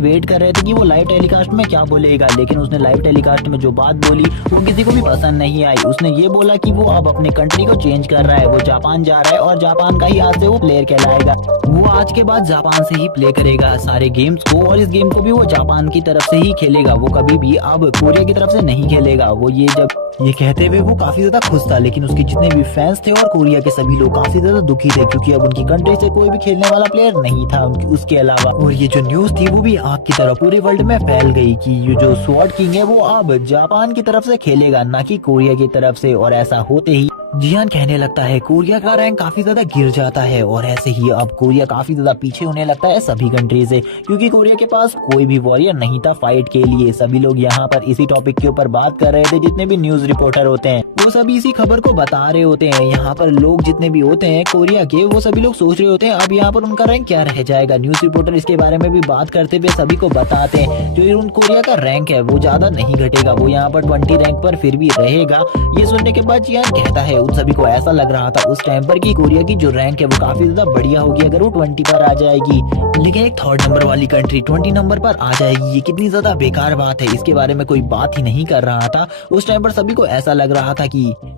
वेट कर रहे थे कि वो लाइव टेलीकास्ट में क्या बोलेगा, लेकिन उसने लाइव टेलीकास्ट में जो बात बोली वो किसी को भी पसंद नहीं आई। उसने ये बोला कि वो अब अपने कंट्री को चेंज कर रहा है, वो जापान जा रहा है और जापान का ही आज से वो प्लेयर कहलाएगा। वो आज के बाद जापान से ही प्ले करेगा सारे गेम्स को और इस गेम को भी वो जापान की तरफ से ही खेलेगा। वो कभी भी अब कोरिया की तरफ से नहीं खेलेगा। वो जब ये कहते हुए वो काफी ज्यादा खुश था, लेकिन उसके जितने भी फैंस थे और कोरिया के सभी लोग काफी ज्यादा दुखी थे क्योंकि अब उनकी कंट्री से कोई भी खेलने वाला प्लेयर नहीं था उसके अलावा। और ये जो न्यूज थी वो भी आग की तरह पूरे वर्ल्ड में फैल गई कि ये जो स्वॉर्ड किंग है वो अब जापान की तरफ से खेलेगा, ना कि कोरिया की तरफ से। और ऐसा होते ही जियान कहने लगता है कोरिया का रैंक काफी ज्यादा गिर जाता है और ऐसे ही अब कोरिया काफी ज्यादा पीछे होने लगता है सभी कंट्री से, क्योंकि कोरिया के पास कोई भी वॉरियर नहीं था फाइट के लिए। सभी लोग यहाँ पर इसी टॉपिक के ऊपर बात कर रहे थे। जितने भी न्यूज रिपोर्टर होते हैं वो सभी इसी खबर को बता रहे होते हैं। यहाँ पर लोग जितने भी होते हैं कोरिया के, वो सभी लोग सोच रहे होते हैं अब यहाँ पर उनका रैंक क्या रह जाएगा। न्यूज रिपोर्टर इसके बारे में भी बात करते हुए सभी को बताते हैं जो उन कोरिया का रैंक है वो ज्यादा नहीं घटेगा, वो यहाँ पर 20 रैंक पर फिर भी रहेगा। ये सुनने के बाद जियान कहता है उन सभी को ऐसा लग रहा था उस टाइम पर कि कोरिया की जो रैंक है वो काफी ज्यादा बढ़िया होगी अगर वो 20 पर आ जाएगी, लेकिन एक 3rd नंबर वाली कंट्री 20 नंबर पर आ जाएगी। ये कितनी ज्यादा बेकार बात है, इसके बारे में कोई बात ही नहीं कर रहा था। उस टाइम पर सभी को ऐसा लग रहा था कि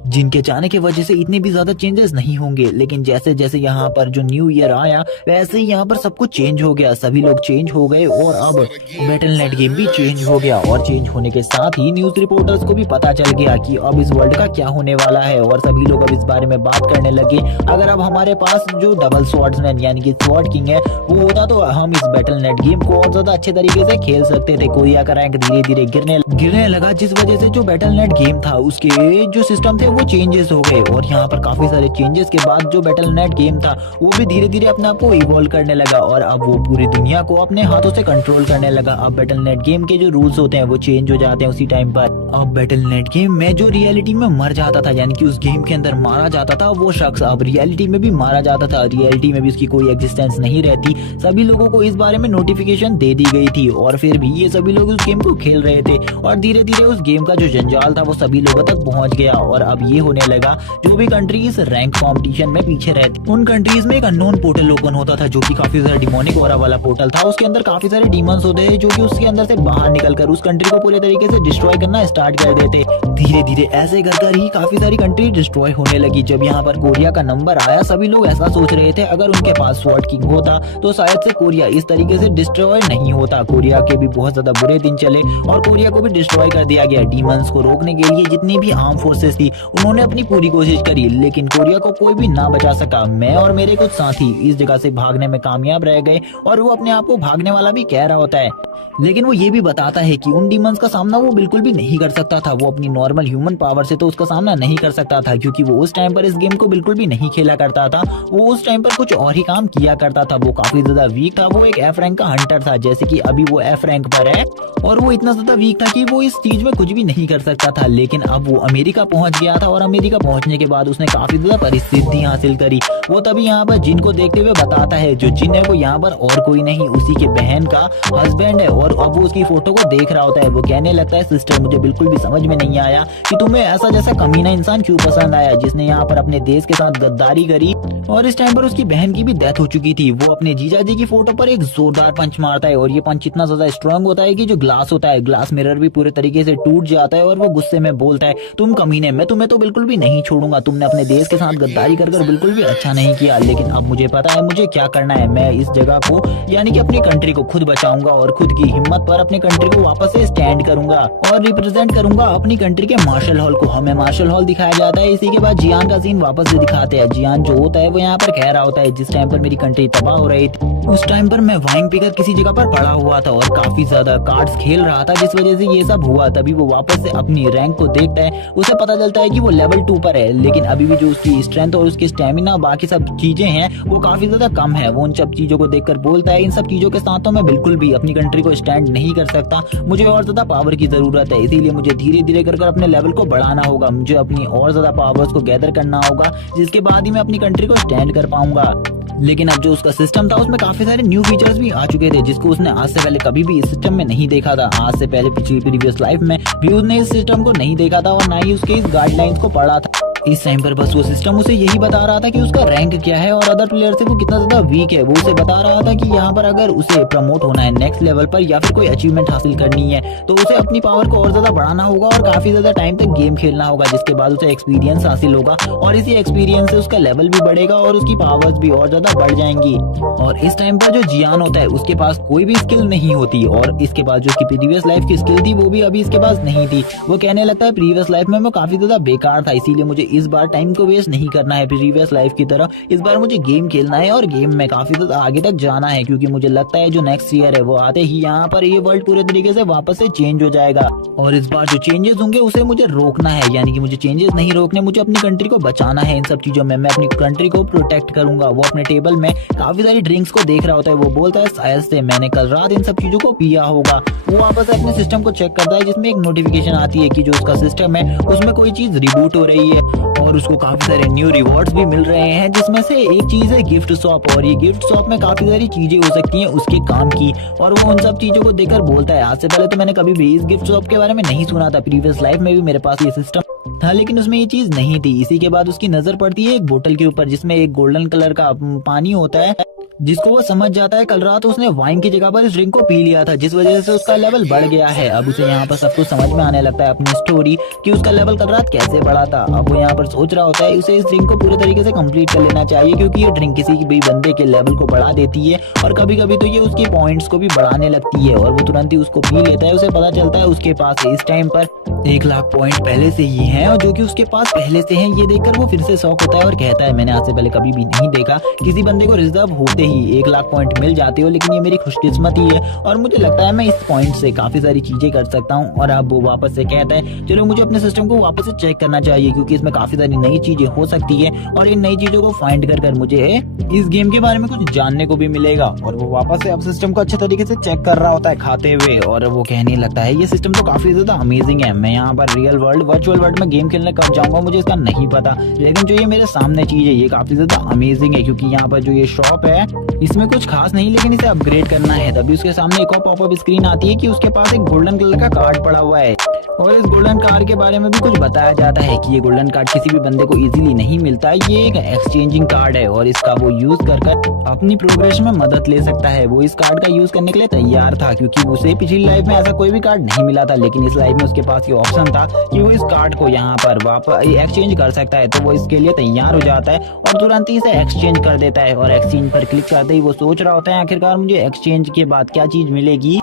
जिनके जाने की वजह से इतने भी ज्यादा चेंजेस नहीं होंगे, लेकिन जैसे जैसे यहाँ पर जो न्यू ईयर आया वैसे ही यहाँ पर सब कुछ चेंज हो गया। सभी लोग चेंज हो गए और अब बैटल.नेट गेम भी चेंज हो गया और चेंज होने के साथ ही न्यूज रिपोर्टर्स को भी पता चल गया कि अब इस वर्ल्ड का क्या होने वाला है और सभी लोग अब इस बारे में बात करने लगे। अगर अब हमारे पास जो डबल स्वॉर्ड्समैन यानी कि स्वॉर्ड किंग है वो होता तो हम इस बैटल.नेट गेम को और ज्यादा अच्छे तरीके से खेल सकते थे। कोरिया का रैंक धीरे धीरे गिरने लगा, जिस वजह से जो बैटल.नेट गेम था उसके जो सिस्टम थे वो चेंजेस हो गए और यहाँ पर काफी सारे चेंजेस के बाद जो बैटल.नेट गेम था वो भी धीरे धीरे अपने आप को इवॉल्व करने लगा और अब वो पूरी दुनिया को अपने हाथों से कंट्रोल करने लगा। अब बैटल.नेट गेम के जो रूल्स होते हैं वो चेंज हो जाते हैं उसी टाइम पर। अब बैटल.नेट गेम में जो रियलिटी में मर जाता था यानी कि उस गेम के अंदर मारा जाता था वो शख्स अब रियलिटी में भी मारा जाता था। रियलिटी में भी उसकी कोई एग्जिस्टेंस नहीं रहती। सभी लोगों को इस बारे में नोटिफिकेशन दे दी गई थी और फिर भी ये सभी लोग उस गेम को खेल रहे थे और धीरे धीरे उस गेम का जो जंजाल था वो सभी लोगों तक पहुंच गया। और अब ये होने लगा जो भी कंट्रीज रैंक कॉम्पिटिशन में पीछे रहती उन कंट्रीज में एक अननोन पोर्टल ओपन होता था जो कि काफी सारा डिमोनिक ऑरा वाला पोर्टल था। उसके अंदर काफी सारे डीमंस होते हैं जो कि उसके अंदर से बाहर निकलकर उस कंट्री को पूरे तरीके से डिस्ट्रॉय करना स्टार्ट कर देते। धीरे धीरे ऐसे कर ही काफी सारी कंट्री डिस्ट्रॉय होने लगी। जब यहाँ पर कोरिया का नंबर आया सभी लोग ऐसा सोच रहे थे अगर उनके पास स्वॉर्ड किंग होता तो शायद से कोरिया इस तरीके से डिस्ट्रॉय नहीं होता। कोरिया के भी बहुत ज्यादा बुरे दिन चले और कोरिया को भी डिस्ट्रॉय कर दिया गया। डीमंस को रोकने के लिए जितनी भी आर्म फोर्सेस थी उन्होंने अपनी पूरी कोशिश करी, लेकिन कोरिया को कोई भी ना बचा सका। मैं और मेरे कुछ साथी इस जगह से भागने में कामयाब रह गए और वो अपने आप को भागने वाला भी कह रहा होता है, लेकिन वो ये भी बताता है कि उन डीमंस का सामना वो बिल्कुल भी नहीं कर सकता था। वो अपनी नॉर्मल ह्यूमन पावर से तो उसका सामना नहीं कर सकता था क्योंकि वो उस टाइम पर इस गेम को बिल्कुल भी नहीं खेला करता था। वो उस टाइम पर कुछ और ही काम किया करता था। वो काफी ज्यादा वीक था। वो एक F रैंक का हंटर था, जैसे कि अभी वो F रैंक पर है और वो इतना ज्यादा वीक था कि वो इस चीज में कुछ भी नहीं कर सकता था। लेकिन अब वो अमेरिका पहुंच गया था और अमेरिका पहुंचने के बाद उसने काफी ज्यादा परिस्थिति हासिल करी। वो तभी यहाँ पर जिन को देखते हुए बताता है जो जिन है वो यहाँ पर और कोई नहीं उसी के बहन का हस्बैंड है और अब वो उसकी फोटो को देख रहा होता है। वो कहने लगता है सिस्टर मुझे बिल्कुल भी समझ में नहीं आया कि तुम्हें ऐसा जैसा कमीना इंसान क्यों पसंद आया जिसने यहाँ पर अपने देश के साथ गद्दारी करी। और इस टाइम पर उसकी बहन की भी डेथ हो चुकी थी। वो अपने जीजा जी की फोटो पर एक जोरदार पंच मारता है और ये पंच इतना ज्यादा स्ट्रांग होता है कि जो ग्लास होता है ग्लास मिरर भी पूरे तरीके से टूट जाता है और वो गुस्से में बोलता है तुम कमीने, मैं तुम्हें तो बिल्कुल भी नहीं छोड़ूंगा। तुमने अपने देश के साथ गद्दारी कर बिल्कुल भी अच्छा नहीं किया, लेकिन अब मुझे पता है मुझे क्या करना है। मैं इस जगह को यानी कि अपनी कंट्री को खुद बचाऊंगा और खुद की हिम्मत पर अपनी कंट्री को वापस से स्टैंड करूंगा और रिप्रेजेंट करूंगा अपनी कंट्री के मार्शल हॉल को। हमें मार्शल हॉल दिखाया जाता है। इसी के बाद जियान का सीन वापस से दिखाते हैं। जियान जो होता है वो वो यहाँ पर कह रहा होता है जिस टाइम पर मेरी कंट्री तबाह हो रही थी उस टाइम पर मैं वाइन पीकर किसी जगह पर पड़ा हुआ था और काफी ज्यादा कार्ड्स खेल रहा था, जिस वजह से ये सब हुआ। तभी वो वापस से अपनी रैंक को देखता है, उसे पता चलता है कि वो लेवल 2 पर है, लेकिन अभी भी जो उसकी स्ट्रेंथ और उसकी स्टेमिना बाकी सब चीजें हैं वो काफी ज्यादा कम है। वो उन सब चीजों को देखकर बोलता है इन सब चीजों के साथ तो मैं बिल्कुल भी अपनी कंट्री को स्टैंड नहीं कर सकता, मुझे और ज्यादा पावर की जरूरत है, इसीलिए मुझे धीरे धीरे कर अपने लेवल को बढ़ाना होगा, मुझे अपनी और ज्यादा पावर्स को गैदर करना होगा, जिसके बाद ही मैं अपनी कंट्री को स्टैंड कर पाऊंगा। लेकिन अब जो उसका सिस्टम था उसमें काफी सारे न्यू फीचर्स भी आ चुके थे, जिसको उसने आज से पहले कभी भी इस सिस्टम में नहीं देखा था। आज से पहले पिछली प्रीवियस लाइफ में भी उसने इस सिस्टम को नहीं देखा था और ना ही उसके इस गाइडलाइंस को पढ़ा था। इस टाइम पर बस वो सिस्टम उसे यही बता रहा था कि उसका रैंक क्या है और अदर प्लेयर से वो कितना ज्यादा वीक है। वो उसे बता रहा था कि यहाँ पर अगर उसे प्रमोट होना है नेक्स्ट लेवल पर या फिर कोई अचीवमेंट हासिल करनी है तो उसे अपनी पावर को और ज्यादा बढ़ाना होगा और काफी ज्यादा टाइम तक गेम खेलना होगा, जिसके बाद उसे एक्सपीरियंस हासिल होगा और इसी एक्सपीरियंस से उसका लेवल भी बढ़ेगा और उसकी पावर्स भी और ज्यादा बढ़ जाएंगी। और इस टाइम पर जो जियान होता है उसके पास कोई भी स्किल नहीं होती और इसके बाद जो उसकी प्रीवियस लाइफ की स्किल थी वो भी अभी इसके पास नहीं थी। वो कहने लगता है प्रीवियस लाइफ में वो काफी ज्यादा बेकार था, इसीलिए मुझे इस बार टाइम को वेस्ट नहीं करना है प्रीवियस लाइफ की तरह, इस बार मुझे गेम खेलना है और गेम में काफी ज्यादा आगे तक जाना है, क्योंकि मुझे लगता है जो नेक्स्ट ईयर है वो आते ही यहाँ पर ये वर्ल्ड पूरे तरीके से वापस से चेंज हो जाएगा और इस बार जो चेंजेस होंगे उसे मुझे रोकना है, यानी कि मुझे चेंजेस नहीं रोकने, मुझे अपनी कंट्री को बचाना है इन सब चीजों में, मैं अपनी कंट्री को प्रोटेक्ट करूंगा। वो अपने टेबल में काफी सारी ड्रिंक्स को देख रहा होता है, वो बोलता है शायद से मैंने कल रात इन सब चीजों को पिया होगा। वो वापस अपने सिस्टम को चेक करता है जिसमें एक नोटिफिकेशन आती है कि जो उसका सिस्टम है उसमें कोई चीज रिबूट हो रही है और उसको काफी सारे न्यू रिवॉर्ड्स भी मिल रहे हैं, जिसमें से एक चीज है गिफ्ट शॉप और ये गिफ्ट शॉप में काफी सारी चीजें हो सकती हैं उसके काम की। और वो उन सब चीजों को देखकर बोलता है आज से पहले तो मैंने कभी भी इस गिफ्ट शॉप के बारे में नहीं सुना था, प्रीवियस लाइफ में भी मेरे पास ये सिस्टम था लेकिन उसमें ये चीज नहीं थी। इसी के बाद उसकी नजर पड़ती है एक बोतल के ऊपर जिसमें एक गोल्डन कलर का पानी होता है, जिसको वो समझ जाता है कल रात उसने वाइन की जगह पर इस ड्रिंक को पी लिया था, जिस वजह से उसका लेवल बढ़ गया है। अब उसे यहाँ पर सब कुछ समझ में आने लगता है अपनी स्टोरी कि उसका लेवल कल रात कैसे बढ़ा था। अब वो यहाँ पर सोच रहा होता है उसे इस ड्रिंक को पूरे तरीके से कंप्लीट कर लेना चाहिए, क्योंकि ये ड्रिंक किसी भी बंदे के लेवल को बढ़ा देती है और कभी कभी तो ये उसके पॉइंट्स को भी बढ़ाने लगती है। और वो तुरंत ही उसको पी लेता है, उसे पता चलता है उसके पास इस टाइम पर 1 लाख पॉइंट पहले से ही हैं और जो कि उसके पास पहले से हैं। ये देखकर वो फिर से शॉक होता है और कहता है मैंने आज से पहले कभी भी नहीं देखा किसी बंदे को रिजर्व होते ही 1 लाख पॉइंट मिल जाते हो, लेकिन ये मेरी खुशकिस्मती है और मुझे लगता है मैं इस पॉइंट से काफी सारी चीजें कर सकता हूँ। और अब वो वापस से कहता है चलो मुझे अपने सिस्टम को वापस से चेक करना चाहिए, क्योंकि इसमें काफी सारी नई चीजें हो सकती है और इन नई चीजों को फाइंड कर मुझे इस गेम के बारे में कुछ जानने को भी मिलेगा। और वो वापस से अब सिस्टम को अच्छे तरीके से चेक कर रहा होता है खाते हुए और वो कहने लगता है ये सिस्टम तो काफी ज्यादा अमेजिंग है, मैं यहाँ पर रियल वर्ल्ड वर्चुअल वर्ल्ड में गेम खेलने कब जाऊंगा मुझे इसका नहीं पता, लेकिन जो ये मेरे सामने चीज है ये काफी ज्यादा अमेजिंग है, क्योंकि यहाँ पर जो ये शॉप है इसमें कुछ खास नहीं लेकिन इसे अपग्रेड करना है। तभी उसके सामने एक और पॉपअप स्क्रीन आती है कि उसके पास एक गोल्डन कलर का कार्ड पड़ा हुआ है और इस गोल्डन कार्ड के बारे में भी कुछ बताया जाता है कि ये गोल्डन कार्ड किसी भी बंदे को इजीली नहीं मिलता, ये एक एक्सचेंजिंग कार्ड है और इसका वो यूज कर अपनी प्रोग्रेस में मदद ले सकता है। वो इस कार्ड का यूज करने के लिए तैयार था, क्योंकि उसे पिछली लाइफ में ऐसा कोई भी कार्ड नहीं मिला था, लेकिन इस लाइफ में उसके पास ये ऑप्शन था कि वो इस कार्ड को यहाँ पर वापस एक्सचेंज कर सकता है। तो वो इसके लिए तैयार हो जाता है और तुरंत ही इसे एक्सचेंज कर देता है और एक्सचेंज पर क्लिक करते ही वो सोच रहा होता है आखिरकार मुझे एक्सचेंज के बाद क्या चीज मिलेगी।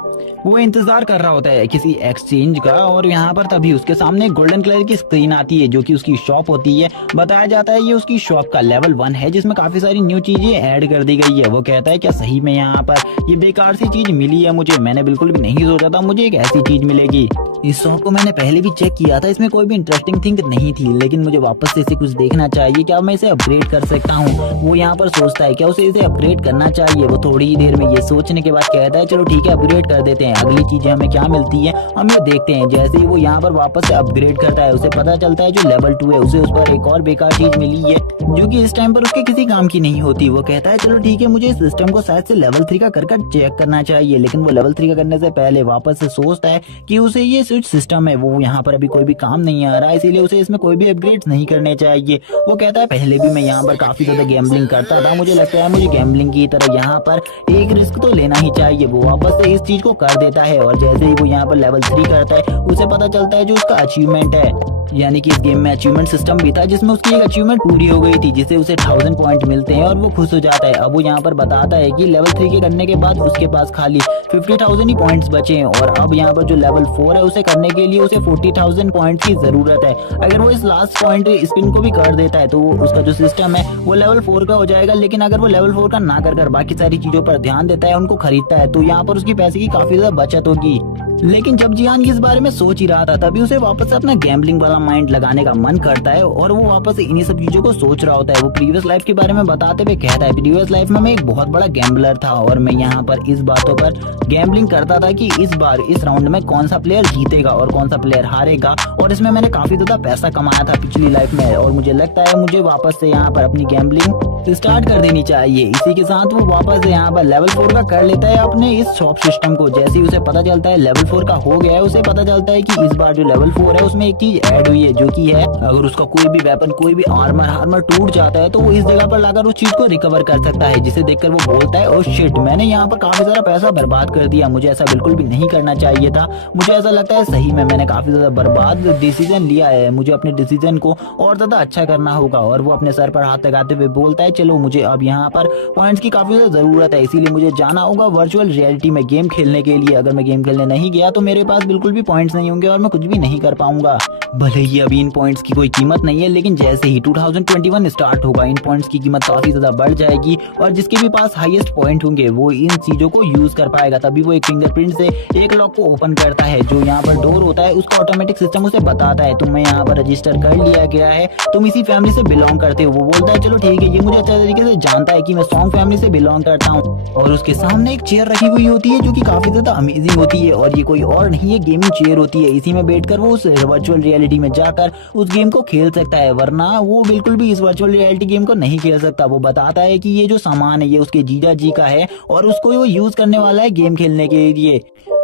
वो इंतजार कर रहा होता है किसी एक्सचेंज का और यहाँ पर तभी उसके सामने गोल्डन कलर की स्क्रीन आती है जो कि उसकी शॉप होती है। बताया जाता है ये उसकी शॉप का लेवल 1 है जिसमें काफी सारी न्यू चीजें ऐड कर दी गई है। वो कहता है क्या सही में यहाँ पर ये बेकार सी चीज मिली है मुझे, मैंने बिल्कुल भी नहीं सोचा था मुझे एक ऐसी चीज मिलेगी। इस शॉप को मैंने पहले भी चेक किया था, इसमें कोई भी इंटरेस्टिंग थिंग नहीं थी, लेकिन मुझे वापस से इसे कुछ देखना चाहिए, क्या मैं इसे अपग्रेड कर सकता हूँ। वो यहाँ पर सोचता है क्या उसे इसे अपग्रेड करना चाहिए। वो थोड़ी ही देर में ये सोचने के बाद कहता है चलो ठीक है अपग्रेड कर देते हैं, अगली चीजें हमें क्या मिलती है हम ये देखते हैं। जैसे ही वो यहाँ पर वापस से अपग्रेड करता है उसे पता चलता है जो लेवल 2 है उसे उस पर एक और बेकार चीज मिली है जो कि इस टाइम पर उसके किसी काम की नहीं होती। वो कहता है चलो ठीक है मुझे इस सिस्टम को शायद से लेवल 3 का कर चेक करना चाहिए, लेकिन वो लेवल 3 का करने से पहले वापस से सोचता है कि उसे ये स्विच सिस्टम है वो यहाँ पर अभी कोई भी काम नहीं आ रहा, इसीलिए उसे इसमें कोई भी अपग्रेड नहीं करने चाहिए। वो कहता है पहले भी मैं यहाँ पर काफी ज्यादा गैम्बलिंग करता था, मुझे लगता है मुझे गैम्बलिंग की तरह यहाँ पर एक रिस्क तो लेना ही चाहिए। वो वापस से इस चीज को कर देता है और जैसे ही वो यहाँ पर लेवल 3 करता है उसे पता चलता है जो उसका अचीवमेंट है, यानी कि इस गेम में अचीवमेंट सिस्टम भी था जिसमें उसकी एक अचीवमेंट पूरी हो गई थी जिससे उसे 1000 पॉइंट मिलते हैं और वो खुश हो जाता है। अब वो यहाँ पर बताता है कि लेवल 3 के करने के बाद उसके पास खाली 50,000 ही पॉइंट्स बचे हैं और अब यहाँ पर जो लेवल 4 है उसे करने के लिए उसे 40,000 पॉइंट्स की जरूरत है। अगर वो इस लास्ट पॉइंट स्पिन को भी कर देता है तो उसका जो सिस्टम है वो लेवल 4 का हो जाएगा, लेकिन अगर वो लेवल 4 का ना कर बाकी सारी चीजों पर ध्यान देता है, उनको खरीदता है, तो यहाँ पर उसकी पैसे की काफी ज्यादा बचत होगी। लेकिन जब जियान इस बारे में सोच ही रहा था तभी उसे वापस से अपना गैम्बलिंग वाला माइंड लगाने का मन करता है और वो वापस इन्हीं सब चीजों को सोच रहा होता है। वो प्रीवियस लाइफ के बारे में बताते हुए कहता है, प्रीवियस लाइफ में मैं एक बहुत बड़ा गैम्बलर था और मैं यहाँ पर इस बातों पर गैम्बलिंग करता था कि इस बार इस राउंड में कौन सा प्लेयर जीतेगा और कौन सा प्लेयर हारेगा, और इसमें मैंने काफी ज्यादा पैसा कमाया था पिछली लाइफ में और मुझे लगता है मुझे वापस से यहाँ पर अपनी गैम्बलिंग स्टार्ट कर देनी चाहिए। इसी के साथ वो वापस से यहाँ पर लेवल 4 का कर लेता है अपने इस शॉप सिस्टम को। जैसे ही उसे पता चलता है लेवल 4 का हो गया है, उसे पता चलता है कि इस बार जो लेवल 4 है उसमें एक चीज ऐड हुई है जो कि है अगर उसका कोई भी वेपन कोई भी आर्मर टूट जाता है तो वो इस जगह पर लाकर उस चीज को रिकवर कर सकता है, जिसे देखकर वो बोलता है, ओ शिट, मैंने यहाँ पर काफी सारा पैसा बर्बाद कर दिया, मुझे ऐसा बिल्कुल भी नहीं करना चाहिए था। मुझे ऐसा लगता है सही में मैंने काफी ज्यादा बर्बाद डिसीजन लिया है, मुझे अपने डिसीजन को और ज्यादा अच्छा करना होगा। और वो अपने सर पर हाथ लगाते हुए बोलता है, चलो मुझे अब यहाँ पर पॉइंट्स की काफी ज्यादा जरूरत है, इसीलिए मुझे जाना होगा वर्चुअल रियलिटी में गेम खेलने के लिए। अगर मैं गेम खेलने नहीं गया तो मेरे पास बिल्कुल भी पॉइंट्स नहीं होंगे और मैं कुछ भी नहीं कर पाऊंगा। भले ही अभी इन पॉइंट्स की कोई कीमत नहीं है, लेकिन जैसे ही 2021 स्टार्ट होगा इन पॉइंट्स की कीमत काफी ज्यादा बढ़ जाएगी और जिसके भी पास हाईएस्ट पॉइंट होंगे वो इन चीजों को यूज कर पाएगा। तभी वो एक फिंगरप्रिंट से एक लॉक को ओपन करता है, जो यहाँ पर डोर होता है उसका ऑटोमेटिक सिस्टम उसे बताता है, तुम्हें यहाँ पर रजिस्टर कर लिया गया है, तुम इसी फैमिली से बिलोंग करते हो। वो बोलता है चलो ठीक है, ये मुझे अच्छे तरीके से जानता है कि मैं सॉन्ग फैमिली से बिलोंग करता हूँ। और उसके सामने एक चेयर रखी हुई होती है जो कि काफी ज्यादा अमेजिंग होती है और ये कोई और नहीं है, गेमिंग चेयर होती है। इसी में बैठकर वो उस वर्चुअल रियलिटी में जाकर उस गेम को खेल सकता है, वरना वो बिल्कुल भी इस वर्चुअल रियलिटी गेम को नहीं खेल सकता। वो बताता है कि ये जो सामान है ये उसके जीजा जी का है और उसको वो यूज करने वाला है गेम खेलने के लिए,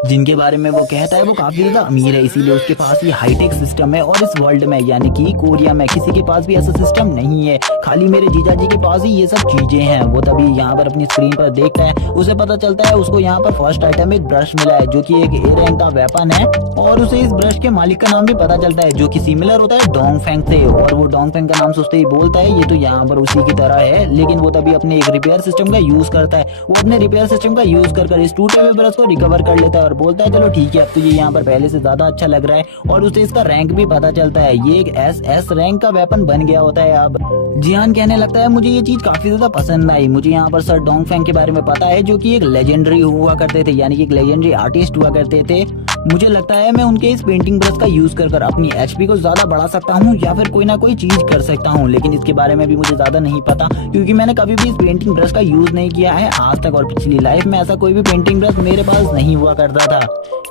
जिनके बारे में वो कहता है वो काफी ज्यादा अमीर है, इसीलिए उसके पास ये हाईटेक सिस्टम है और इस वर्ल्ड में यानी कि कोरिया में किसी के पास भी ऐसा सिस्टम नहीं है, खाली मेरे जीजा जी के पास ही ये सब चीजें हैं। वो तभी यहाँ पर अपनी स्क्रीन पर देखता है, उसे पता चलता है उसको यहाँ पर फर्स्ट आइटम एक ब्रश मिला है जो कि एक ए रैंक का वेपन है और उसे इस ब्रश के मालिक का नाम भी पता चलता है जो कि सिमिलर होता है डोंगफेंग से। और वो डोंगफेंग का नाम सोचते ही बोलता है ये तो यहाँ पर उसी की तरह है, लेकिन वो तभी अपने एक रिपेयर सिस्टम का यूज करता है। वो अपने रिपेयर सिस्टम का यूज कर इस टूटे हुए ब्रश को रिकवर कर लेता है और बोलता है चलो ठीक है, अब तो ये यहाँ पर पहले से ज्यादा अच्छा लग रहा है और उसे इसका रैंक भी पता चलता है, ये एक SS रैंक का वेपन बन गया होता है। अब जियान कहने लगता है मुझे ये चीज काफी ज्यादा पसंद आई, मुझे यहाँ पर सर डोंगफेंग के बारे में पता है जो कि एक लेजेंडरी हुआ करते थे, यानी कि एक लेजेंडरी आर्टिस्ट हुआ करते थे। मुझे लगता है मैं उनके इस पेंटिंग ब्रश का यूज कर अपनी HP को ज्यादा बढ़ा सकता हूँ या फिर कोई ना कोई चीज कर सकता हूँ, लेकिन इसके बारे में भी मुझे ज्यादा नहीं पता क्योंकि मैंने कभी भी इस पेंटिंग ब्रश का यूज नहीं किया है आज तक और पिछली लाइफ में ऐसा कोई भी पेंटिंग ब्रश मेरे पास नहीं हुआ करता था।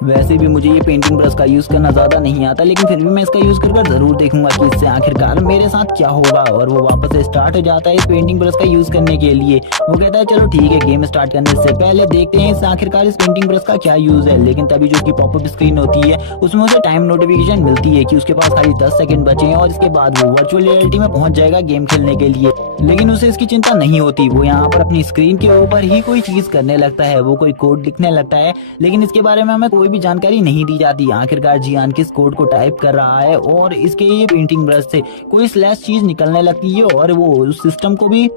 वैसे भी मुझे ये पेंटिंग ब्रश का यूज करना ज्यादा नहीं आता, लेकिन फिर भी मैं इसका यूज कर जरूर देखूंगा कि इससे आखिरकार मेरे साथ क्या होगा। और वो वापस से स्टार्ट हो जाता है इस पेंटिंग ब्रश का यूज करने के लिए। वो कहता है चलो ठीक है, गेम स्टार्ट करने से पहले देखते हैं इस आखिरकार इस पेंटिंग ब्रश का क्या यूज है। लेकिन तभी जो की पॉपअप स्क्रीन होती है उसमें उसे टाइम नोटिफिकेशन मिलती है कि उसके पास खाली 10 सेकंड बचे हैं और इसके बाद वो वर्चुअल रियलिटी में पहुंच जाएगा गेम खेलने के लिए। लेकिन उसे इसकी चिंता नहीं होती, वो यहाँ पर अपनी स्क्रीन के ऊपर ही कोई चीज करने लगता है, वो कोई कोड लिखने लगता है, लेकिन इसके बारे में हमें कोई भी जानकारी नहीं दी जाती। आखिरकार जियान किस कोड को टाइप कर रहा है और इसके ये पेंटिंग ब्रश से कोई स्लैश चीज निकलने लगती है और वो उस सिस्टम को भी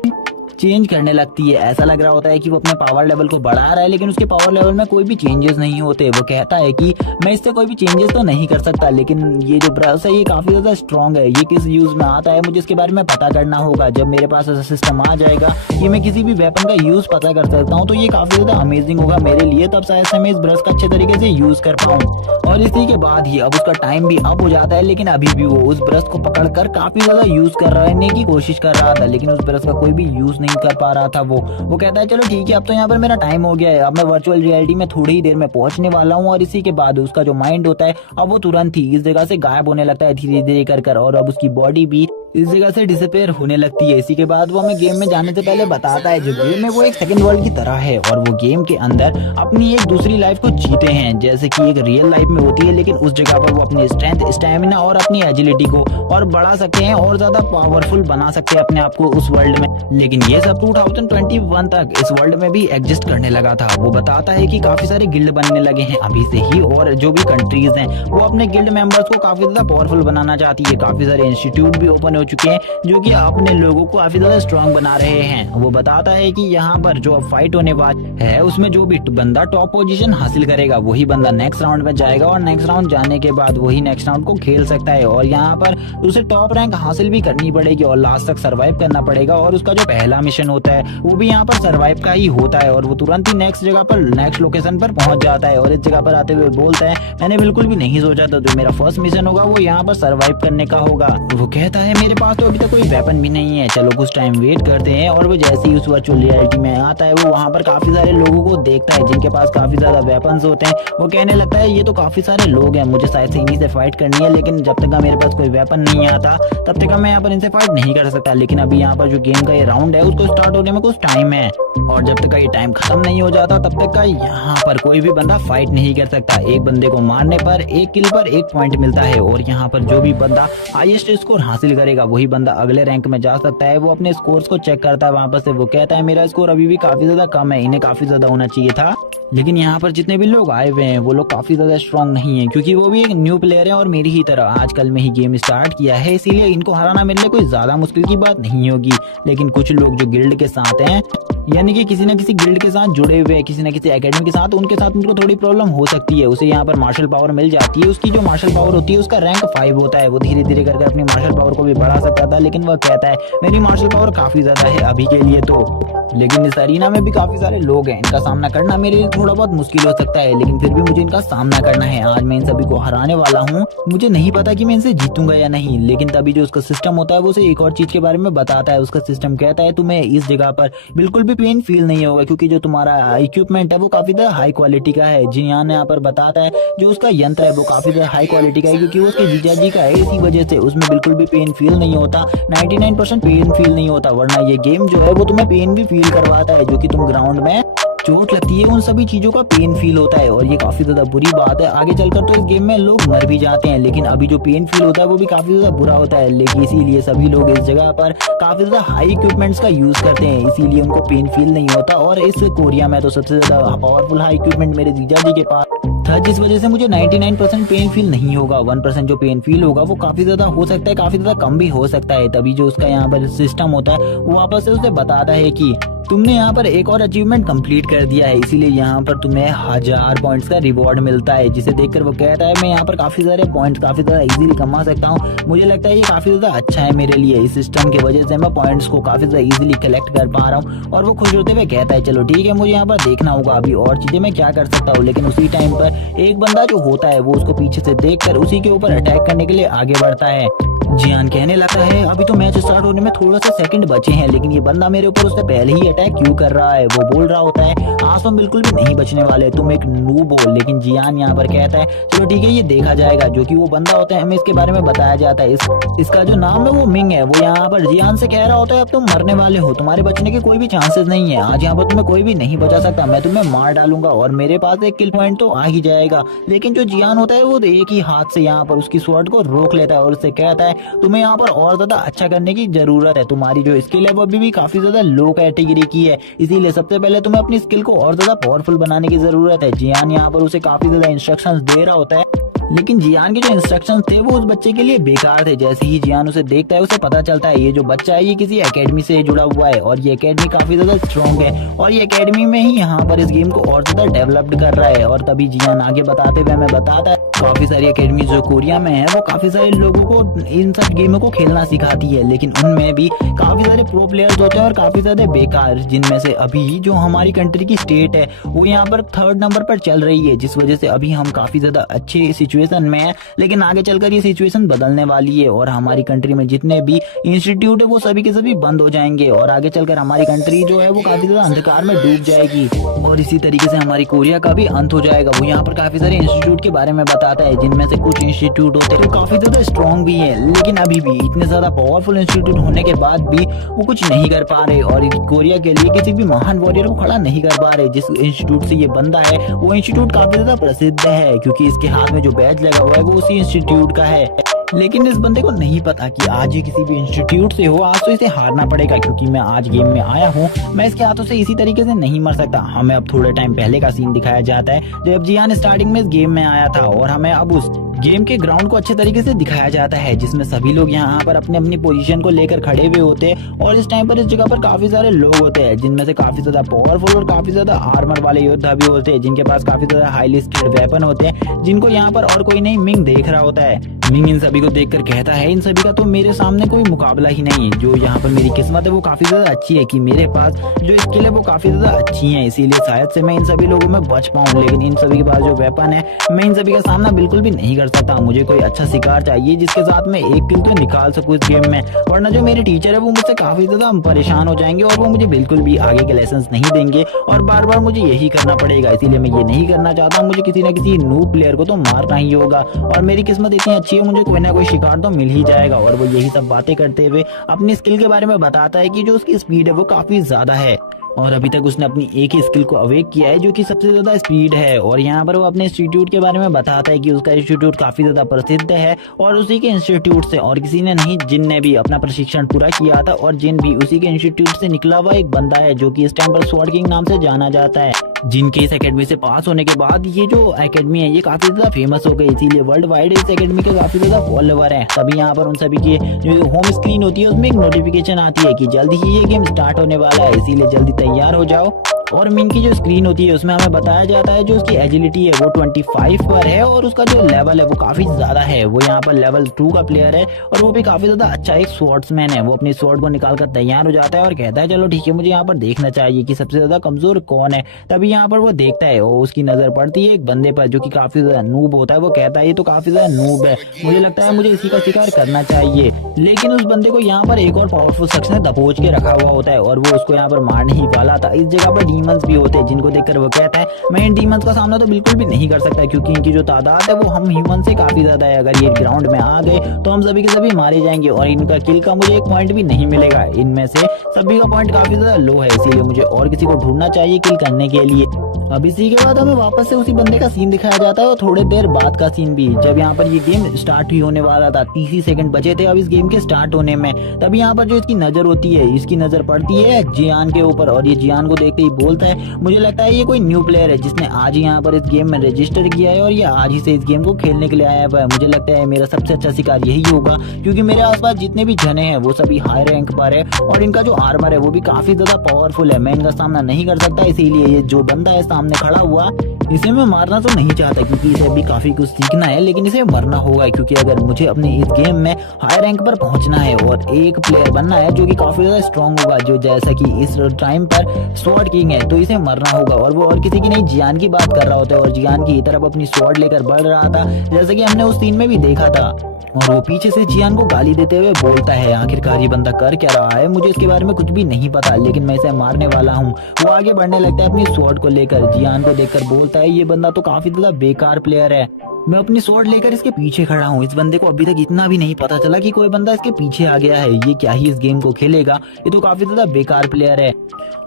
चेंज करने लगती है। ऐसा लग रहा होता है कि वो अपने पावर लेवल को बढ़ा रहा है, लेकिन उसके पावर लेवल में कोई भी चेंजेस नहीं होते। वो कहता है कि मैं इससे कोई भी चेंजेस तो नहीं कर सकता, लेकिन ये जो ब्रश है ये काफी ज्यादा स्ट्रॉन्ग है, ये किस यूज में आता है मुझे इसके बारे में पता करना होगा। जब मेरे पास ऐसा सिस्टम आ जाएगा कि मैं किसी भी वेपन का यूज पता कर सकता हूँ तो ये काफी ज्यादा अमेजिंग होगा मेरे लिए, तब शायद से मैं इस ब्रश का अच्छे तरीके से यूज कर पाऊँ। और इसी के बाद ही अब उसका टाइम भी अप हो जाता है, लेकिन अभी भी वो उस ब्रश को पकड़कर काफी ज्यादा यूज करने की कोशिश कर रहा था, लेकिन उस ब्रश का कोई भी यूज नहीं कर पा रहा था। वो कहता है चलो ठीक है, अब तो यहाँ पर मेरा टाइम हो गया है, अब मैं वर्चुअल रियलिटी में थोड़ी ही देर में पहुंचने वाला हूँ। और इसी के बाद उसका जो माइंड होता है अब वो तुरंत ही इस जगह से गायब होने लगता है धीरे धीरे कर और अब उसकी बॉडी भी इस जगह से डिसअपेयर होने लगती है। इसी के बाद वो हमें गेम में जाने से पहले बताता है जो गेम है वो एक सेकंड वर्ल्ड की तरह है और वो गेम के अंदर अपनी एक दूसरी लाइफ को जीते हैं जैसे कि एक रियल लाइफ में होती है, लेकिन उस जगह पर वो अपनी स्ट्रेंथ, स्टैमिना और अपनी एजिलिटी को और बढ़ा सकते हैं और ज्यादा पावरफुल बना सकते हैं अपने आप को उस वर्ल्ड में। लेकिन ये सब 2021 तक इस वर्ल्ड में भी एग्जिस्ट करने लगा था। वो बताता है कि काफी सारे गिल्ड बनने लगे हैं अभी से ही और जो भी कंट्रीज हैं वो अपने गिल्ड मेंबर्स को काफी ज्यादा पावरफुल बनाना चाहती है। काफी सारे इंस्टीट्यूट भी ओपन हो चुके हैं जो कि अपने लोगों को काफी ज्यादा स्ट्रांग बना रहे हैं। वो बताता है कि यहाँ पर जो फाइट होने वाली है उसमें जो भी बंदा टॉप पोजीशन हासिल करेगा वही बंदा नेक्स्ट राउंड में जाएगा और नेक्स्ट राउंड जाने के बाद वही नेक्स्ट राउंड को खेल सकता है और यहाँ पर उसे टॉप रैंक हासिल भी करनी पड़ेगी और लास्ट तक सर्वाइव करना पड़ेगा और उसका जो पहला मिशन होता है वो भी यहाँ पर सर्वाइव का ही होता है और वो तुरंत ही नेक्स्ट जगह पर नेक्स्ट लोकेशन पर पहुंच जाता है और इस जगह पर आते हुए बोलता है मैंने बिल्कुल भी नहीं सोचा था जो मेरा फर्स्ट मिशन होगा वो यहाँ पर सर्वाइव करने का होगा। वो कहता है मेरे पास तो अभी तक कोई वेपन भी नहीं है, चलो कुछ टाइम वेट करते हैं। और वो जैसे ही उस वर्चुअल रियलिटी में आता है वो वहाँ पर काफी सारे लोगों को देखता है जिनके पास काफी ज्यादा वेपन्स होते हैं। वो कहने लगता है ये तो काफी सारे लोग हैं, मुझे शायद से इन्हीं से फाइट करनी है, लेकिन जब तक मेरे पास कोई वेपन नहीं आता तब तक मैं यहाँ पर इनसे फाइट नहीं कर सकता। लेकिन अभी यहाँ पर जो गेम का ये राउंड है उसको स्टार्ट होने में कुछ टाइम है और जब तक ये टाइम खत्म नहीं हो जाता तब तक का यहाँ पर कोई भी बंदा फाइट नहीं कर सकता। एक बंदे को मारने पर एक किल पर 1 पॉइंट मिलता है और यहाँ पर जो भी बंदा हाईएस्ट स्कोर हासिल करेगा वही बंदा अगले रैंक में जा सकता है। वो अपने स्कोर्स को चेक करता है वहां पर से। वो कहता है मेरा स्कोर अभी भी काफी ज्यादा कम है, इन्हें काफी ज्यादा होना चाहिए था। लेकिन यहाँ पर जितने भी लोग आए हुए हैं वो लोग काफी ज्यादा स्ट्रांग नहीं है क्योंकि वो भी एक न्यू प्लेयर है और मेरी ही तरह आजकल में ही गेम स्टार्ट किया है, इसीलिए इनको हराना मेरे लिए कोई ज्यादा मुश्किल की बात नहीं होगी। लेकिन कुछ लोग जो गिल्ड के साथ हैं यानी कि किसी न किसी गिल्ड के साथ जुड़े हुए हैं, किसी न किसी एकेडमी के साथ, उनके साथ उनको थोड़ी प्रॉब्लम हो सकती है। उसे यहाँ पर मार्शल पावर मिल जाती है, उसकी जो मार्शल पावर होती है उसका रैंक 5 होता है। वो धीरे धीरे करके अपनी मार्शल पावर को भी बढ़ा सकता था, लेकिन वह कहता है मेरी मार्शल पावर काफी ज्यादा है अभी के लिए तो। लेकिन इस अरीना में भी काफी सारे लोग हैं, इनका सामना करना मेरे लिए थोड़ा बहुत मुश्किल हो सकता है, लेकिन फिर भी मुझे इनका सामना करना है। आज मैं इन सभी को हराने वाला हूँ। मुझे नहीं पता कि मैं इनसे जीतूंगा या नहीं, लेकिन तभी जो उसका सिस्टम होता है वो उसे एक और चीज के बारे में बताता है। उसका सिस्टम कहता है तुम्हें इस जगह पर बिल्कुल भी पेन फील नहीं होगा क्योंकि जो तुम्हारा इक्विपमेंट है वो काफी ज्यादा हाई क्वालिटी का है। जियान यहाँ पर बताता है जो उसका यंत्र है वो काफी ज्यादा हाई क्वालिटी का है क्योंकि वो उसके जीजा जी का है, इसी वजह से उसमें बिल्कुल भी पेन फील नहीं होता। 99% पेन फील नहीं होता, वरना ये गेम जो है वो तुम्हें पेन भी फील करवाता है। जो कि तुम ग्राउंड में चोट लगती है उन सभी चीजों का पेन फील होता है और ये काफी ज्यादा बुरी बात है। आगे चलकर तो इस गेम में लोग मर भी जाते हैं, लेकिन अभी जो पेन फील होता है वो भी काफी ज्यादा बुरा होता है। लेकिन इसीलिए सभी लोग इस जगह पर काफी ज्यादा हाई इक्विपमेंट्स का यूज करते हैं, इसीलिए उनको पेन फील नहीं होता। और इस कोरिया में तो सबसे ज्यादा पावरफुल हाई इक्विपमेंट मेरे जीजा जी के पास था, जिस वजह से मुझे 99% पेन फील नहीं होगा। 1% जो पेन फील होगा वो काफी ज्यादा हो सकता है, काफी ज्यादा कम भी हो सकता है। तभी जो उसका यहाँ पर सिस्टम होता है वो वापस से उसे बताता है कि तुमने यहाँ पर एक और अचीवमेंट कंप्लीट कर दिया है, इसीलिए यहाँ पर तुम्हें 1000 पॉइंट्स का रिवॉर्ड मिलता है। जिसे देखकर वो कहता है मैं यहाँ पर काफी सारे पॉइंट्स काफी ज्यादा इजीली कमा सकता हूँ। मुझे लगता है ये काफी ज्यादा अच्छा है मेरे लिए, इस सिस्टम की वजह से मैं पॉइंट्स को काफी ज्यादा इजीली कलेक्ट कर पा रहा हूँ। और वो खुश होते हुए कहता है चलो ठीक है, मुझे यहाँ पर देखना होगा अभी और चीजें मैं क्या कर सकता हूँ। लेकिन उसी टाइम पर एक बंदा जो होता है वो उसको पीछे से देखकर उसी के ऊपर अटैक करने के लिए आगे बढ़ता है। जियान कहने लगता है अभी तो मैच स्टार्ट होने में थोड़ा सा सेकंड बचे हैं, लेकिन ये बंदा मेरे ऊपर उससे पहले ही अटैक क्यों कर रहा है। वो बोल रहा होता है आज तुम बिल्कुल भी नहीं बचने वाले, तुम एक नूब हो। लेकिन जियान यहाँ पर कहता है चलो ठीक है ये देखा जाएगा। जो कि वो बंदा होता है हमें इसके बारे में बताया जाता है, इसका जो नाम है वो मिंग है। वो यहाँ पर जियान से कह रहा होता है अब तुम मरने वाले हो, तुम्हारे बचने के कोई भी चांसेस नहीं है। आज यहाँ पर तुम्हें कोई भी नहीं बचा सकता, मैं तुम्हें मार डालूंगा और मेरे पास एक किल पॉइंट तो आ ही जाएगा। लेकिन जो जियान होता है वो एक ही हाथ से यहाँ पर उसकी स्वॉर्ड को रोक लेता है और उससे कहता है तुम्हें यहाँ पर और ज्यादा अच्छा करने की जरूरत है, तुम्हारी जो स्किल है वो अभी भी काफी ज्यादा लो कैटेगरी की है, इसीलिए सबसे पहले तुम्हें अपनी स्किल को और ज्यादा पावरफुल बनाने की जरूरत है। जियान यहाँ पर उसे काफी ज्यादा इंस्ट्रक्शंस दे रहा होता है, लेकिन जियान के जो इंस्ट्रक्शंस थे वो उस बच्चे के लिए बेकार थे। जैसे ही जियान उसे देखता है उसे पता चलता है ये जो बच्चा है ये किसी एकेडमी से जुड़ा हुआ है और ये एकेडमी काफी ज्यादा स्ट्रॉन्ग है और ये एकेडमी में ही यहाँ पर इस गेम को और ज्यादा डेवलप्ड कर रहा है। और तभी जियान आगे बताते हुए हमें बताता है काफी सारी एकेडमी जो कोरिया में है वो काफी सारे लोगों को इन सब गेमों को खेलना सिखाती है, लेकिन उनमें भी काफी सारे प्रो प्लेयर्स होते हैं और काफी ज्यादा बेकार, जिनमें से अभी जो हमारी कंट्री की स्टेट है वो यहाँ पर 3rd नंबर पर चल रही है, जिस वजह से अभी हम काफी ज्यादा अच्छे सिचुएशन में है। लेकिन आगे चलकर ये सिचुएशन बदलने वाली है और हमारी कंट्री में जितने भी इंस्टीट्यूट है वो सभी के सभी बंद हो जाएंगे और आगे चलकर हमारी कंट्री जो है वो काफी ज्यादा अंधकार में डूब जाएगी और इसी तरीके से हमारी कोरिया का भी अंत हो जाएगा। वो यहाँ पर काफी सारे इंस्टीट्यूट के बारे में बता जाता है, जिनमें से कुछ इंस्टीट्यूट होते हैं काफी ज्यादा स्ट्रॉन्ग भी है, लेकिन अभी भी इतने ज्यादा पावरफुल इंस्टीट्यूट होने के बाद भी वो कुछ नहीं कर पा रहे और कोरिया के लिए किसी भी महान वॉरियर को खड़ा नहीं कर पा रहे। जिस इंस्टीट्यूट से ये बंदा है वो इंस्टीट्यूट काफी ज्यादा प्रसिद्ध है, क्योंकि इसके हाथ में जो बैज लगा हुआ है वो उसी इंस्टीट्यूट का है। लेकिन इस बंदे को नहीं पता कि आज ये किसी भी इंस्टीट्यूट से हो, आज तो इसे हारना पड़ेगा, क्योंकि मैं आज गेम में आया हूँ, मैं इसके हाथों से इसी तरीके से नहीं मर सकता। हमें अब थोड़े टाइम पहले का सीन दिखाया जाता है जब जियान स्टार्टिंग में इस गेम में आया था, और हमें अब उस गेम के ग्राउंड को अच्छे तरीके से दिखाया जाता है, जिसमें सभी लोग यहाँ पर अपनी अपनी पोजीशन को लेकर खड़े हुए होते हैं। और इस टाइम पर इस जगह पर काफी सारे लोग होते हैं, जिनमें से काफी ज्यादा पावरफुल और काफी ज्यादा आर्मर वाले योद्धा भी होते हैं, जिनके पास काफी ज्यादा हाईली स्किल्ड वेपन होते हैं, जिनको यहाँ पर और कोई नहीं मिंग देख रहा होता है। मिंग इन सभी को देखकर कहता है, इन सभी का तो मेरे सामने कोई मुकाबला ही नहीं है। जो यहाँ पर मेरी किस्मत है वो काफी ज्यादा अच्छी है कि मेरे पास जो स्किल है वो काफी ज्यादा अच्छी है, इसीलिए शायद से मैं इन सभी लोगों में बच पाऊं। लेकिन इन सभी के पास जो वेपन है मैं इन सभी का सामना बिल्कुल भी नहीं कर सकता। मुझे कोई अच्छा शिकार चाहिए जिसके साथ मैं एक किल तो निकाल सकूं इस गेम में, वरना जो मेरे टीचर है वो मुझसे काफी ज्यादा परेशान हो जाएंगे और वो मुझे बिल्कुल भी आगे के लेसन नहीं देंगे और बार बार मुझे यही करना पड़ेगा। इसीलिए मैं ये नहीं करना चाहता, मुझे किसी न किसी नूब प्लेयर को तो मारना ही होगा। और मेरी किस्मत इतनी अच्छी है, मुझे कोई ना कोई शिकार तो मिल ही जाएगा। और वो यही सब बातें करते हुए अपनी स्किल के बारे में बताता है कि जो उसकी स्पीड है वो काफी ज्यादा है, और अभी तक उसने अपनी एक ही स्किल को अवेक किया है जो कि सबसे ज्यादा स्पीड है। और यहाँ पर वो अपने इंस्टीट्यूट के बारे में बताता है कि उसका इंस्टीट्यूट काफी ज्यादा प्रसिद्ध है और उसी के इंस्टीट्यूट से और किसी ने नहीं, जिन ने भी अपना प्रशिक्षण पूरा किया था और जिन भी उसी के इंस्टीट्यूट से निकला हुआ एक बंदा है जो कि इस टाइम पर स्वॉर्ड किंग नाम से जाना जाता है, जिनके इस एकेडमी से पास होने के बाद ये जो एकेडमी है ये काफी ज्यादा फेमस हो गई, इसीलिए वर्ल्ड वाइड इस एकेडमी के काफी ज्यादा फॉलोवर हैं। तभी यहाँ पर उन सभी की जो होम स्क्रीन होती है उसमें एक नोटिफिकेशन आती है कि जल्दी ही ये गेम स्टार्ट होने वाला है, इसीलिए जल्दी तैयार हो जाओ। और मिंग की जो स्क्रीन होती है उसमें हमें बताया जाता है जो उसकी एजिलिटी है वो 25 पर है और उसका जो लेवल है वो काफी ज्यादा है। वो यहाँ पर लेवल 2 का प्लेयर है और वो भी काफी ज्यादा अच्छा एक स्वॉर्ड्समैन है। वो अपनी स्वॉर्ड को निकालकर तैयार हो जाता है और कहता है चलो ठीक है, मुझे यहाँ पर देखना चाहिए कि सबसे ज्यादा कमजोर कौन है। तभी यहाँ पर वो देखता है और उसकी नजर पड़ती है एक बंदे पर जो कि काफी ज्यादा नूब होता है। वो कहता है ये तो काफी ज्यादा नूब है, मुझे लगता है मुझे इसी का शिकार करना चाहिए। लेकिन उस बंदे को यहाँ पर एक और पावरफुल शख्स ने दबोच के रखा हुआ होता है और वो उसको यहाँ पर मारने ही वाला था। इस जगह पर डीमंस भी होते हैं जिनको देखकर वो कहता है मैं इन डीमंस का सामना तो बिल्कुल भी नहीं कर सकता, क्योंकि इनकी जो तादाद है वो हम ह्यूमन से काफी ज्यादा है। अगर ये ग्राउंड में आ गए तो हम सभी के सभी मारे जाएंगे और इनका किल का मुझे एक पॉइंट भी नहीं मिलेगा। इनमें से सभी का पॉइंट काफी ज्यादा लो है, इसीलिए मुझे और किसी को ढूंढना चाहिए किल करने के लिए। अब इसी के बाद हमें वापस से उसी बंदे का सीन दिखाया जाता है और थोड़ी देर बाद का सीन भी, जब यहाँ पर ये गेम स्टार्ट ही होने वाला था, 30 ही सेकंड बचे थे अब इस गेम के स्टार्ट होने में। तभी यहाँ पर जो इसकी नजर होती है, इसकी नजर पड़ती है जियान के ऊपर और ये जियान को देखते ही बोलता है मुझे लगता है ये कोई न्यू प्लेयर है जिसने आज यहाँ पर इस गेम में रजिस्टर किया है और ये आज ही से इस गेम को खेलने के लिए आया हुआ है। मुझे लगता है मेरा सबसे अच्छा शिकार यही होगा, क्योंकि मेरे आसपास जितने भी जने हैं वो सभी हाई रैंक पर है और इनका जो आर्मर है वो भी काफी ज्यादा पावरफुल है। मैं इनका सामना नहीं कर सकता, इसीलिए ये जो बंदा है सामने खड़ा हुआ इसे मैं मारना तो नहीं चाहता, क्योंकि इसे अभी काफी कुछ सीखना है, लेकिन इसे मरना होगा, क्योंकि अगर मुझे अपने इस गेम में हाई रैंक पर पहुंचना है और एक प्लेयर बनना है जो कि काफी ज्यादा स्ट्रांग होगा, जो जैसा कि इस टाइम पर स्वॉर्ड किंग है, तो इसे मरना होगा। और वो और किसी की नहीं जियान की बात कर रहा होता है और जियान की तरफ अपनी स्वॉर्ड लेकर बढ़ रहा था, जैसे कि हमने उस सीन में भी देखा था। और वो पीछे से जियान को गाली देते हुए बोलता है आखिरकार ये बंदा कर क्या रहा है, मुझे इसके बारे में कुछ भी नहीं पता, लेकिन मैं इसे मारने वाला हूँ। वो आगे बढ़ने लगता है अपनी स्वॉर्ड को लेकर, जियान को देखकर बोलता है ये बंदा तो काफी ज्यादा बेकार प्लेयर है, मैं अपनी स्वॉर्ड लेकर इसके पीछे खड़ा हूँ। इस बंदे को अभी तक इतना भी नहीं पता चला कि कोई बंदा इसके पीछे आ गया है, ये क्या ही इस गेम को खेलेगा, ये तो काफी ज्यादा बेकार प्लेयर है।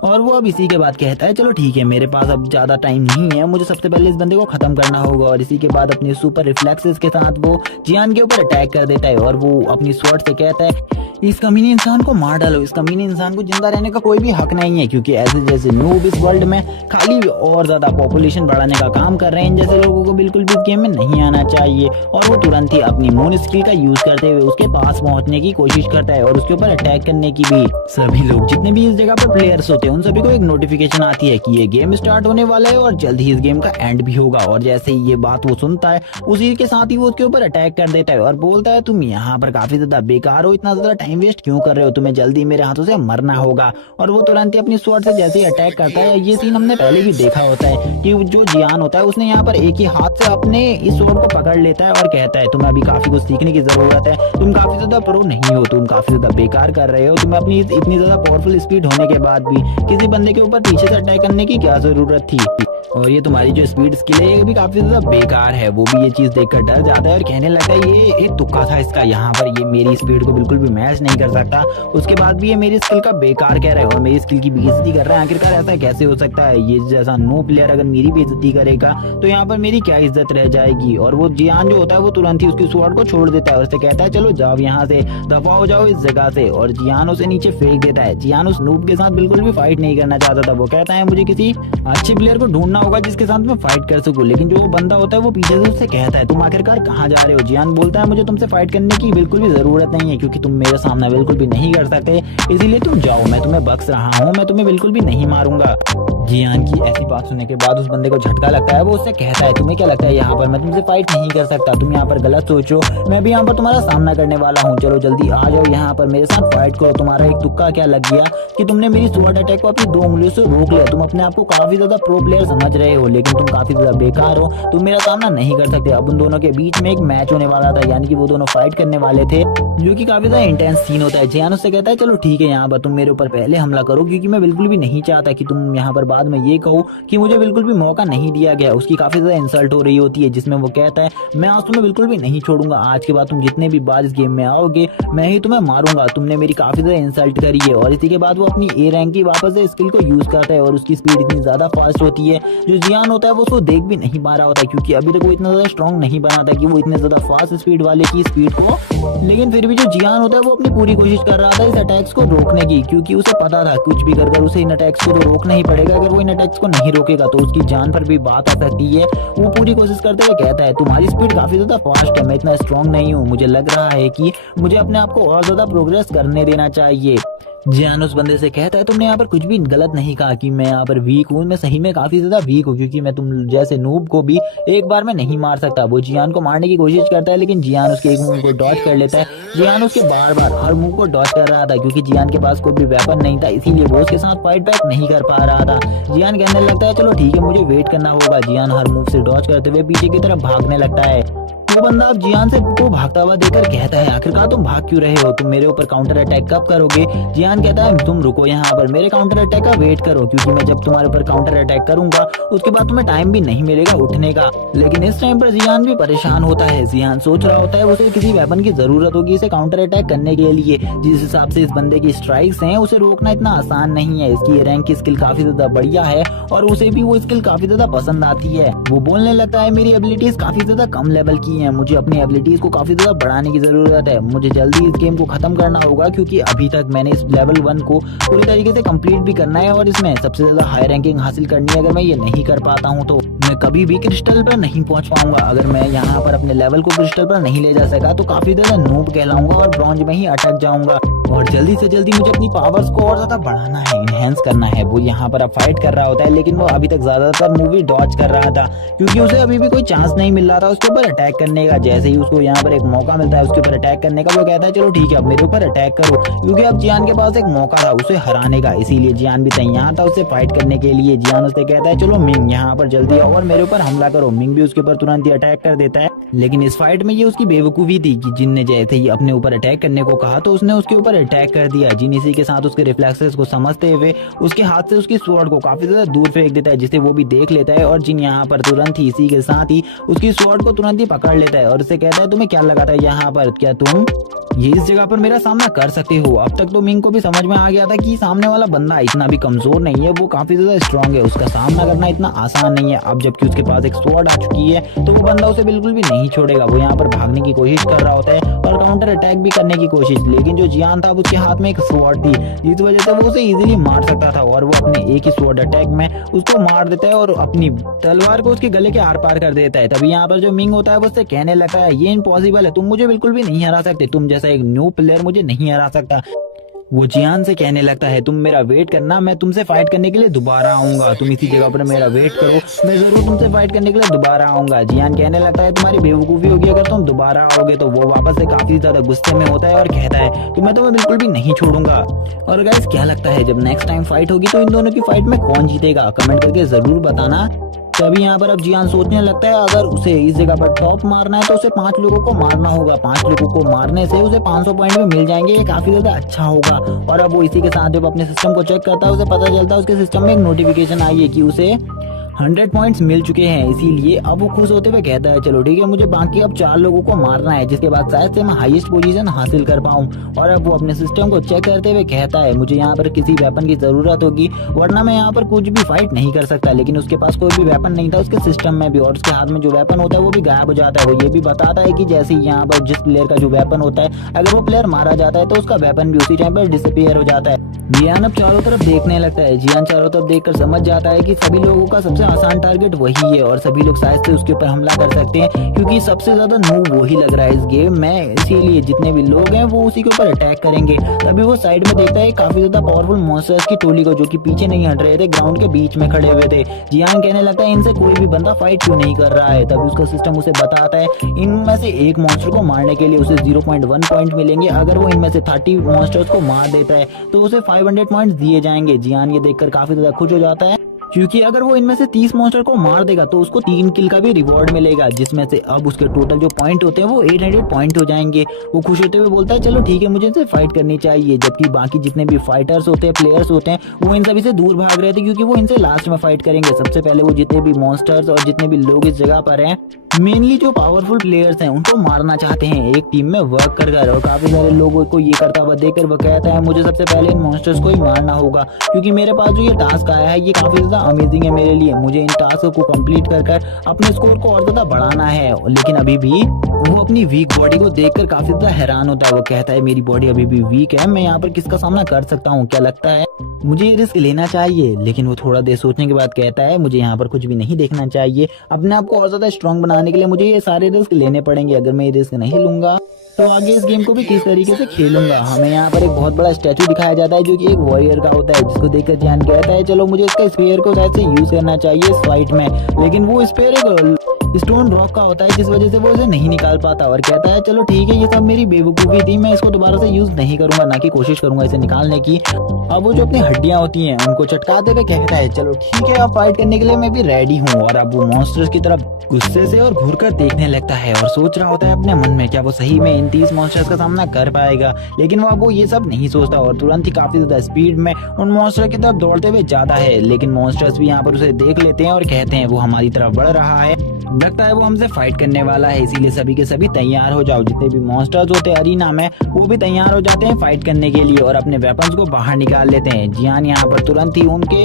और वो अब इसी के बाद कहता है चलो ठीक है, मेरे पास अब ज्यादा टाइम नहीं है, मुझे सबसे पहले इस बंदे को खत्म करना होगा। और इसी के बाद अपने सुपर रिफ्लेक्सेस के साथ वो जियान के ऊपर अटैक कर देता है और वो अपनी स्वॉर्ड से कहता है इस कमीने इंसान को मार डालो, इस कमीने इंसान को जिंदा रहने का कोई भी हक नहीं है, क्योंकि ऐसे जैसे नूब इस वर्ल्ड में खाली और ज्यादा पॉपुलेशन बढ़ाने का काम कर रहे हैं, जैसे लोगों को बिल्कुल भी गेम में नहीं आना चाहिए। और वो तुरंत ही अपनी मून स्किल का यूज करते हुए उसके पास पहुंचने की कोशिश करता है और उसके ऊपर अटैक करने की भी। सभी लोग जितने भी इस जगह पर प्लेयर्स होते हैं उन सभी को एक नोटिफिकेशन आती है कि ये गेम स्टार्ट होने वाला है और जल्द ही इस गेम का एंड भी होगा। और जैसे ही ये बात वो सुनता है उसी के साथ ही वो उसके ऊपर अटैक कर देता है और बोलता है तुम यहाँ पर काफी ज्यादा बेकार हो, इतना ज्यादा टाइम वेस्ट क्यों कर रहे हो, तुम्हें जल्दी मेरे हाथों से मरना होगा। और वो तुरंत ही अपनी स्वॉर्ड से जैसे ही अटैक करता है, ये सीन हमने पहले भी देखा होता है कि जो जियान होता है उसने यहाँ पर एक ही हाथ से अपने इस स्वॉर्ड को पकड़ लेता है और कहता है तुम्हें अभी काफी कुछ सीखने की जरूरत है, तुम काफी ज्यादा प्रो नहीं हो, तुम काफी ज्यादा बेकार कर रहे हो, तुम्हें अपनी इतनी ज्यादा पावरफुल स्पीड होने के बाद भी किसी बंदे के ऊपर पीछे से अटैक करने की क्या जरूरत थी। और ये तुम्हारी जो स्पीड स्किल है ये भी काफी ज्यादा बेकार है। वो भी ये चीज देखकर डर जाता है और कहने लगता है ये एक तुक्का था इसका, यहाँ पर ये मेरी स्पीड को बिल्कुल भी मैच नहीं कर सकता। उसके बाद भी ये मेरी स्किल का बेकार कह रहा है और मेरी स्किल की बेइज्जती कर रहा है। आखिरकार ऐसा कैसे हो सकता है? ये जैसा नो प्लेयर अगर मेरी बेइज्जती करेगा तो यहाँ पर मेरी क्या इज्जत रह जाएगी। और वो जियान जो होता है वो तुरंत ही उसकी स्वॉर्ड को छोड़ देता है और उससे कहता है चलो जाओ यहाँ से, दफा हो जाओ इस जगह से। और जियान उसे नीचे फेंक देता है। जियान उस नूब के साथ बिल्कुल भी फाइट नहीं करना चाहता था। वो कहता है मुझे किसी अच्छे प्लेयर को ढूंढना होगा जिसके साथ मैं फाइट कर सकूं। लेकिन जो बंदा होता है वो पीछे से उससे कहता है तुम आखिरकार कहाँ जा रहे हो? जियान बोलता है मुझे तुमसे फाइट करने की बिल्कुल भी जरूरत नहीं है क्योंकि तुम मेरा सामना बिल्कुल भी नहीं कर सकते, इसीलिए तुम जाओ, मैं तुम्हें बख्श रहा हूँ, मैं तुम्हें बिल्कुल भी नहीं मारूंगा। जियान की ऐसी बात सुनने के बाद उस बंदे को झटका लगता है। वो उससे कहता है तुम्हें क्या लगता है यहाँ पर मैं तुमसे फाइट नहीं कर सकता? तुम यहाँ पर गलत सोचो, मैं भी यहाँ पर तुम्हारा सामना करने वाला हूँ। चलो जल्दी आ जाओ यहाँ पर मेरे साथ फाइट करो। तुम्हारा एक तुक्का क्या लग गया कि तुमने मेरी स्वॉर्ड अटैक को अपनी 2 उंगलियों से रोक लिया। तुम अपने आप को काफी ज्यादा प्रो प्लेयर समझ रहे हो लेकिन तुम काफी ज्यादा बेकार हो, तुम मेरा सामना नहीं कर सकते। अब उन दोनों के बीच में एक मैच होने वाला था, यानी कि वो दोनों फाइट करने वाले थे, जो कि काफी ज्यादा इंटेंस सीन होता है। जियान उससे कहता है चलो ठीक है यहाँ पर तुम मेरे ऊपर पहले हमला करो क्योंकि मैं बिल्कुल भी नहीं चाहता कि तुम यहाँ पर बाद में ये कहो कि मुझे बिल्कुल भी मौका नहीं दिया गया। उसकी काफी ज्यादा इंसल्ट हो रही होती है जिसमें वो कहता है मैं आज तुम्हें बिल्कुल भी नहीं छोड़ूंगा, आज के बाद तुम जितने भी बार इस गेम में आओगे मैं ही तुम्हें मारूंगा, तुमने मेरी काफी ज्यादा इंसल्ट करी है। और इसी के बाद वो अपनी ए रैंक की वापस से स्किल को यूज करता है और उसकी स्पीड इतनी ज्यादा फास्ट होती है जो जियान होता है वो उसको देख भी नहीं पा रहा होता क्योंकि अभी तक वो इतना ज्यादा स्ट्रॉन्ग नहीं बना था कि वो इतने ज्यादा फास्ट स्पीड वाले की स्पीड को। लेकिन फिर भी जो जियान होता है वो अपनी पूरी कोशिश कर रहा था इस अटैक्स को रोकने की क्योंकि उसे पता था कुछ भी कर उसे इन अटैक्स को तो रोकना ही पड़ेगा। अगर वो इन अटैक्स को नहीं रोकेगा तो उसकी जान पर भी बात आ सकती है। वो पूरी कोशिश करते हुए कहता है तुम्हारी स्पीड काफी ज्यादा फास्ट है, मैं इतना स्ट्रॉन्ग नहीं हूँ, मुझे लग रहा है कि मुझे अपने आप को और ज्यादा प्रोग्रेस करने देना चाहिए। जियान उस बंदे से कहता है तुमने यहाँ पर कुछ भी गलत नहीं कहा कि मैं यहाँ पर वीक हूँ, मैं सही में काफी ज्यादा वीक हूँ क्योंकि मैं तुम जैसे नूब को भी एक बार में नहीं मार सकता। वो जियान को मारने की कोशिश करता है लेकिन जियान उसके एक मूव को डॉज कर लेता है। जियान उसके बार बार हर मूव को डॉज कर रहा था क्योंकि जियान के पास कोई भी वेपन नहीं था, इसीलिए वो उसके साथ फाइट बैक नहीं कर पा रहा था। जियान कहने लगता है चलो ठीक है मुझे वेट करना होगा। जियान हर मूव से डॉज करते हुए पीछे की तरफ भागने लगता है। वो बंदा अब जियान से को भागता हुआ देखकर कहता है आखिरकार तुम भाग क्यों रहे हो? तुम मेरे ऊपर काउंटर अटैक कब करोगे? जियान कहता है तुम रुको यहाँ पर, मेरे काउंटर अटैक का वेट करो क्योंकि मैं जब तुम्हारे ऊपर काउंटर अटैक करूंगा उसके बाद तुम्हें टाइम भी नहीं मिलेगा उठने का। लेकिन इस टाइम पर जियान भी परेशान होता है। जियान सोच रहा होता है उसे किसी वेपन की जरूरत होगी इसे काउंटर अटैक करने के लिए। जिस हिसाब से इस बंदे की स्ट्राइक्स हैं उसे रोकना इतना आसान नहीं है। इसकी रैंक की स्किल काफी ज्यादा बढ़िया है और उसे भी वो स्किल काफी ज्यादा पसंद आती है। वो बोलने लगता है मेरी एबिलिटीज काफी ज्यादा कम लेवल की है, मुझे अपनी एबिलिटीज को काफी ज्यादा बढ़ाने की जरूरत है, मुझे जल्दी इस गेम को खत्म करना होगा क्योंकि अभी तक मैंने इस लेवल 1 को पूरी तरीके से कंप्लीट भी करना है और इसमें सबसे ज्यादा हाई रैंकिंग हासिल करनी है। अगर मैं ये नहीं कर पाता हूँ तो मैं कभी भी क्रिस्टल पर नहीं पहुंच पाऊंगा। अगर मैं यहाँ पर अपने लेवल को क्रिस्टल पर नहीं ले जा सका तो काफी ज्यादा नूब कहलाऊंगा और ब्रॉन्ज में ही अटक जाऊंगा। और जल्दी से जल्दी मुझे अपनी पावर्स को और ज्यादा बढ़ाना है, इनहेंस करना है। वो यहाँ पर अब फाइट कर रहा होता है लेकिन वो अभी तक ज्यादातर मूवी डॉज कर रहा था क्योंकि उसे अभी भी कोई चांस नहीं मिल रहा था उसके ऊपर अटैक करने का। जैसे ही उसको यहाँ पर एक मौका मिलता है उसके ऊपर अटैक करने का वो कहता है चलो ठीक है अब मेरे ऊपर अटैक करो क्योंकि अब जियान के पास एक मौका था उसे हराने का, इसीलिए जियान भी तैयार था उससे फाइट करने के लिए। जियान उससे कहता है चलो मिंग यहाँ पर जल्दी आओ और मेरे ऊपर हमला करो। मिंग भी उसके ऊपर तुरंत ही अटैक कर देता है लेकिन इस फाइट में ये उसकी बेवकूफी थी कि जिन ने जैसे ही अपने ऊपर अटैक करने को कहा तो उसने उसके ऊपर अटैक कर दिया। जिन इसी के साथ उसके रिफ्लेक्सेस को समझते हुए उसके हाथ से उसकी स्वॉर्ड को काफी ज्यादा दूर फेंक देता है जिसे वो भी देख लेता है। और जिन यहाँ पर तुरंत ही इसी के साथ ही उसकी स्वॉर्ड को तुरंत ही पकड़ लेता है और उसे कहता है तुम्हें क्या लगा था यहाँ पर, क्या तुम ये इस जगह पर मेरा सामना कर सकते हो? अब तक तो मिंग को भी समझ में आ गया था कि सामने वाला बंदा इतना भी कमजोर नहीं है, वो काफी ज्यादा स्ट्रांग है, उसका सामना करना इतना आसान नहीं है। अब जबकि उसके पास एक स्वॉर्ड आ चुकी है तो वो बंदा उसे बिल्कुल भी नहीं छोड़ेगा। वो यहाँ पर भागने की कोशिश कर रहा होता है और काउंटर अटैक भी करने की कोशिश, लेकिन जो जियान था उसके हाथ में एक स्वॉर्ड थी जिस वजह से वो उसे इजीली मार सकता था और वो अपने एक ही स्वॉर्ड अटैक में उसको मार देता है और अपनी तलवार को उसके गले के आर पार कर देता है। तभी यहाँ पर जो मिंग होता है वो उससे कहने लगता है ये इम्पॉसिबल है, तुम मुझे बिल्कुल भी नहीं हरा सकते, तुम जैसा एक न्यू प्लेयर मुझे नहीं हरा सकता। वो जियान से कहने लगता है तुम मेरा वेट करना, मैं तुमसे फाइट करने के लिए दोबारा आऊंगा, तुम इसी जगह पर मेरा वेट करो, मैं जरूर तुमसे फाइट करने के लिए दोबारा आऊंगा। जियान कहने लगता है तुम्हारी बेवकूफी होगी अगर तुम दोबारा आओगे तो। वो वापस से काफी ज्यादा गुस्से में होता है और कहता है कि मैं तुम्हें बिल्कुल भी नहीं छोड़ूंगा। और गाइस क्या लगता है जब नेक्स्ट टाइम फाइट होगी तो इन दोनों की फाइट में कौन जीतेगा? कमेंट करके जरूर बताना। तभी यहाँ पर अब जियान सोचने लगता है अगर उसे इस जगह पर टॉप मारना है तो उसे 5 लोगों को मारना होगा, 5 लोगों को मारने से उसे 500 पॉइंट भी मिल जाएंगे, ये काफी ज्यादा अच्छा होगा। और अब वो इसी के साथ जब अपने सिस्टम को चेक करता है उसे पता चलता है उसके सिस्टम में एक नोटिफिकेशन आई है कि उसे 100 पॉइंट्स मिल चुके हैं, इसीलिए अब वो खुश होते हुए कहता है चलो ठीक है, मुझे बाकी अब 4 लोगों को मारना है, जिसके बाद शायद से मैं हाईएस्ट पोजीशन हासिल कर पाऊं। और अब वो अपने सिस्टम को चेक करते हुए कहता है मुझे यहाँ पर किसी वेपन की जरूरत होगी, वरना मैं यहाँ पर कुछ भी फाइट नहीं कर सकता। लेकिन उसके पास कोई भी वेपन नहीं था उसके सिस्टम में भी, और उसके हाथ में जो वेपन होता है वो भी गायब हो जाता है। वो ये भी बताता है कि जैसे ही यहाँ पर जिस प्लेयर का जो वेपन होता है, अगर वो प्लेयर मारा जाता है तो उसका वेपन भी उसी टाइम पर डिसअपीयर हो जाता है। जियान अब चारों तरफ देखने लगता है। जियान चारों तरफ देखकर समझ जाता है कि सभी लोगों का सबसे आसान टारगेट वही है और सभी लोग शायद से उसके ऊपर हमला कर सकते हैं, क्योंकि सबसे ज्यादा नूब वही लग रहा है इस गेम में, इसीलिए जितने भी लोग हैं वो उसी के ऊपर अटैक करेंगे। तभी वो साइड में देखता है काफी ज्यादा पावरफुल मॉन्स्टर्स की टोली को, जो कि पीछे नहीं हट रहे थे, ग्राउंड के बीच में खड़े हुए थे। जियान कहने लगता है इनसे कोई भी बंदा फाइट क्यों नहीं कर रहा है। तभी उसका सिस्टम उसे बताता है इनमें से एक मॉन्स्टर को मारने के लिए उसे 0.1 पॉइंट मिलेंगे, अगर वो इनमें से 30 मॉन्स्टर्स को मार देता है तो उसे 500 पॉइंट्स दिए जाएंगे। जियान ये देखकर काफी ज्यादा खुश हो जाता है, क्योंकि अगर वो इनमें से 30 मॉन्स्टर को मार देगा तो उसको 3 किल का भी रिवॉर्ड मिलेगा, जिसमें से अब उसके टोटल जो पॉइंट होते हैं वो 800 पॉइंट हो जाएंगे। वो खुश होते हुए बोलता है चलो ठीक है, मुझे इनसे फाइट करनी चाहिए। जबकि बाकी जितने भी फाइटर्स होते हैं, प्लेयर्स होते हैं, वो इन सभी से दूर भाग रहे थे, क्योंकि वो इनसे लास्ट में फाइट करेंगे। सबसे पहले वो जितने भी मॉन्स्टर्स और जितने भी लोग इस जगह पर हैं, मेनली जो पावरफुल प्लेयर्स हैं, उनको मारना चाहते हैं एक टीम में वर्क कर कर। और काफी सारे लोगों को ये करता हुआ देखकर वो कहता है मुझे सबसे पहले इन मॉन्स्टर्स को ही मारना होगा, क्योंकि मेरे पास जो ये टास्क आया है ये काफी ज्यादा अमेजिंग है मेरे लिए। मुझे इन टास्क को कंप्लीट कर कर अपने स्कोर को और ज्यादा बढ़ाना है। लेकिन अभी भी वो अपनी वीक बॉडी को देखकर काफी ज्यादा हैरान होता है। वो कहता है मेरी बॉडी अभी भी वीक है, मैं यहाँ पर किसका सामना कर सकता हूँ, क्या लगता है मुझे ये रिस्क लेना चाहिए। लेकिन वो थोड़ा देर सोचने के बाद कहता है मुझे यहाँ पर कुछ भी नहीं देखना चाहिए, अपने आप को और ज्यादा स्ट्रांग बनाने के लिए मुझे ये सारे रिस्क लेने पड़ेंगे। अगर मैं ये रिस्क नहीं लूंगा तो आगे इस गेम को भी किस तरीके से खेलूंगा। हमें यहाँ पर एक बहुत बड़ा स्टैचू दिखाया जाता है जो कि एक वॉरियर का होता है, जिसको देखकर जियान कहता है चलो मुझे इसका स्पेयर को शायद से यूज करना चाहिए इस फाइट में। लेकिन वो स्पेयर एक स्टोन रॉक का होता है, जिस वजह से वो इसे नहीं निकाल पाता और कहता है चलो ठीक है, ये सब मेरी बेवकूफी थी, मैं इसको दोबारा से यूज नहीं करूंगा, ना कि कोशिश करूंगा इसे निकालने की। अब वो जो अपनी हड्डियां होती हैं उनको चटकाते हुए कहता है चलो ठीक है, अब फाइट करने के लिए मैं भी रेडी हूँ। और अब वो मॉन्स्टर्स की तरफ गुस्से से और घूर कर देखने लगता है और सोच रहा होता है अपने मन में क्या वो सही में इन 30 मॉन्स्टर्स का सामना कर पाएगा। लेकिन वो ये सब नहीं सोचता और तुरंत ही काफी ज्यादा स्पीड में उन मॉन्स्टर की तरफ दौड़ते हुए जाता है। लेकिन मॉन्स्टर्स भी यहाँ पर उसे देख लेते हैं और कहते हैं वो हमारी तरफ बढ़ रहा है, लगता है वो हमसे फाइट करने वाला है, इसीलिए सभी के सभी तैयार हो जाओ। जितने भी मॉन्स्टर्स होते हैं अरीना में वो भी तैयार हो जाते हैं फाइट करने के लिए और अपने वेपन्स को बाहर निकाल लेते हैं। जियान यहाँ पर तुरंत ही उनके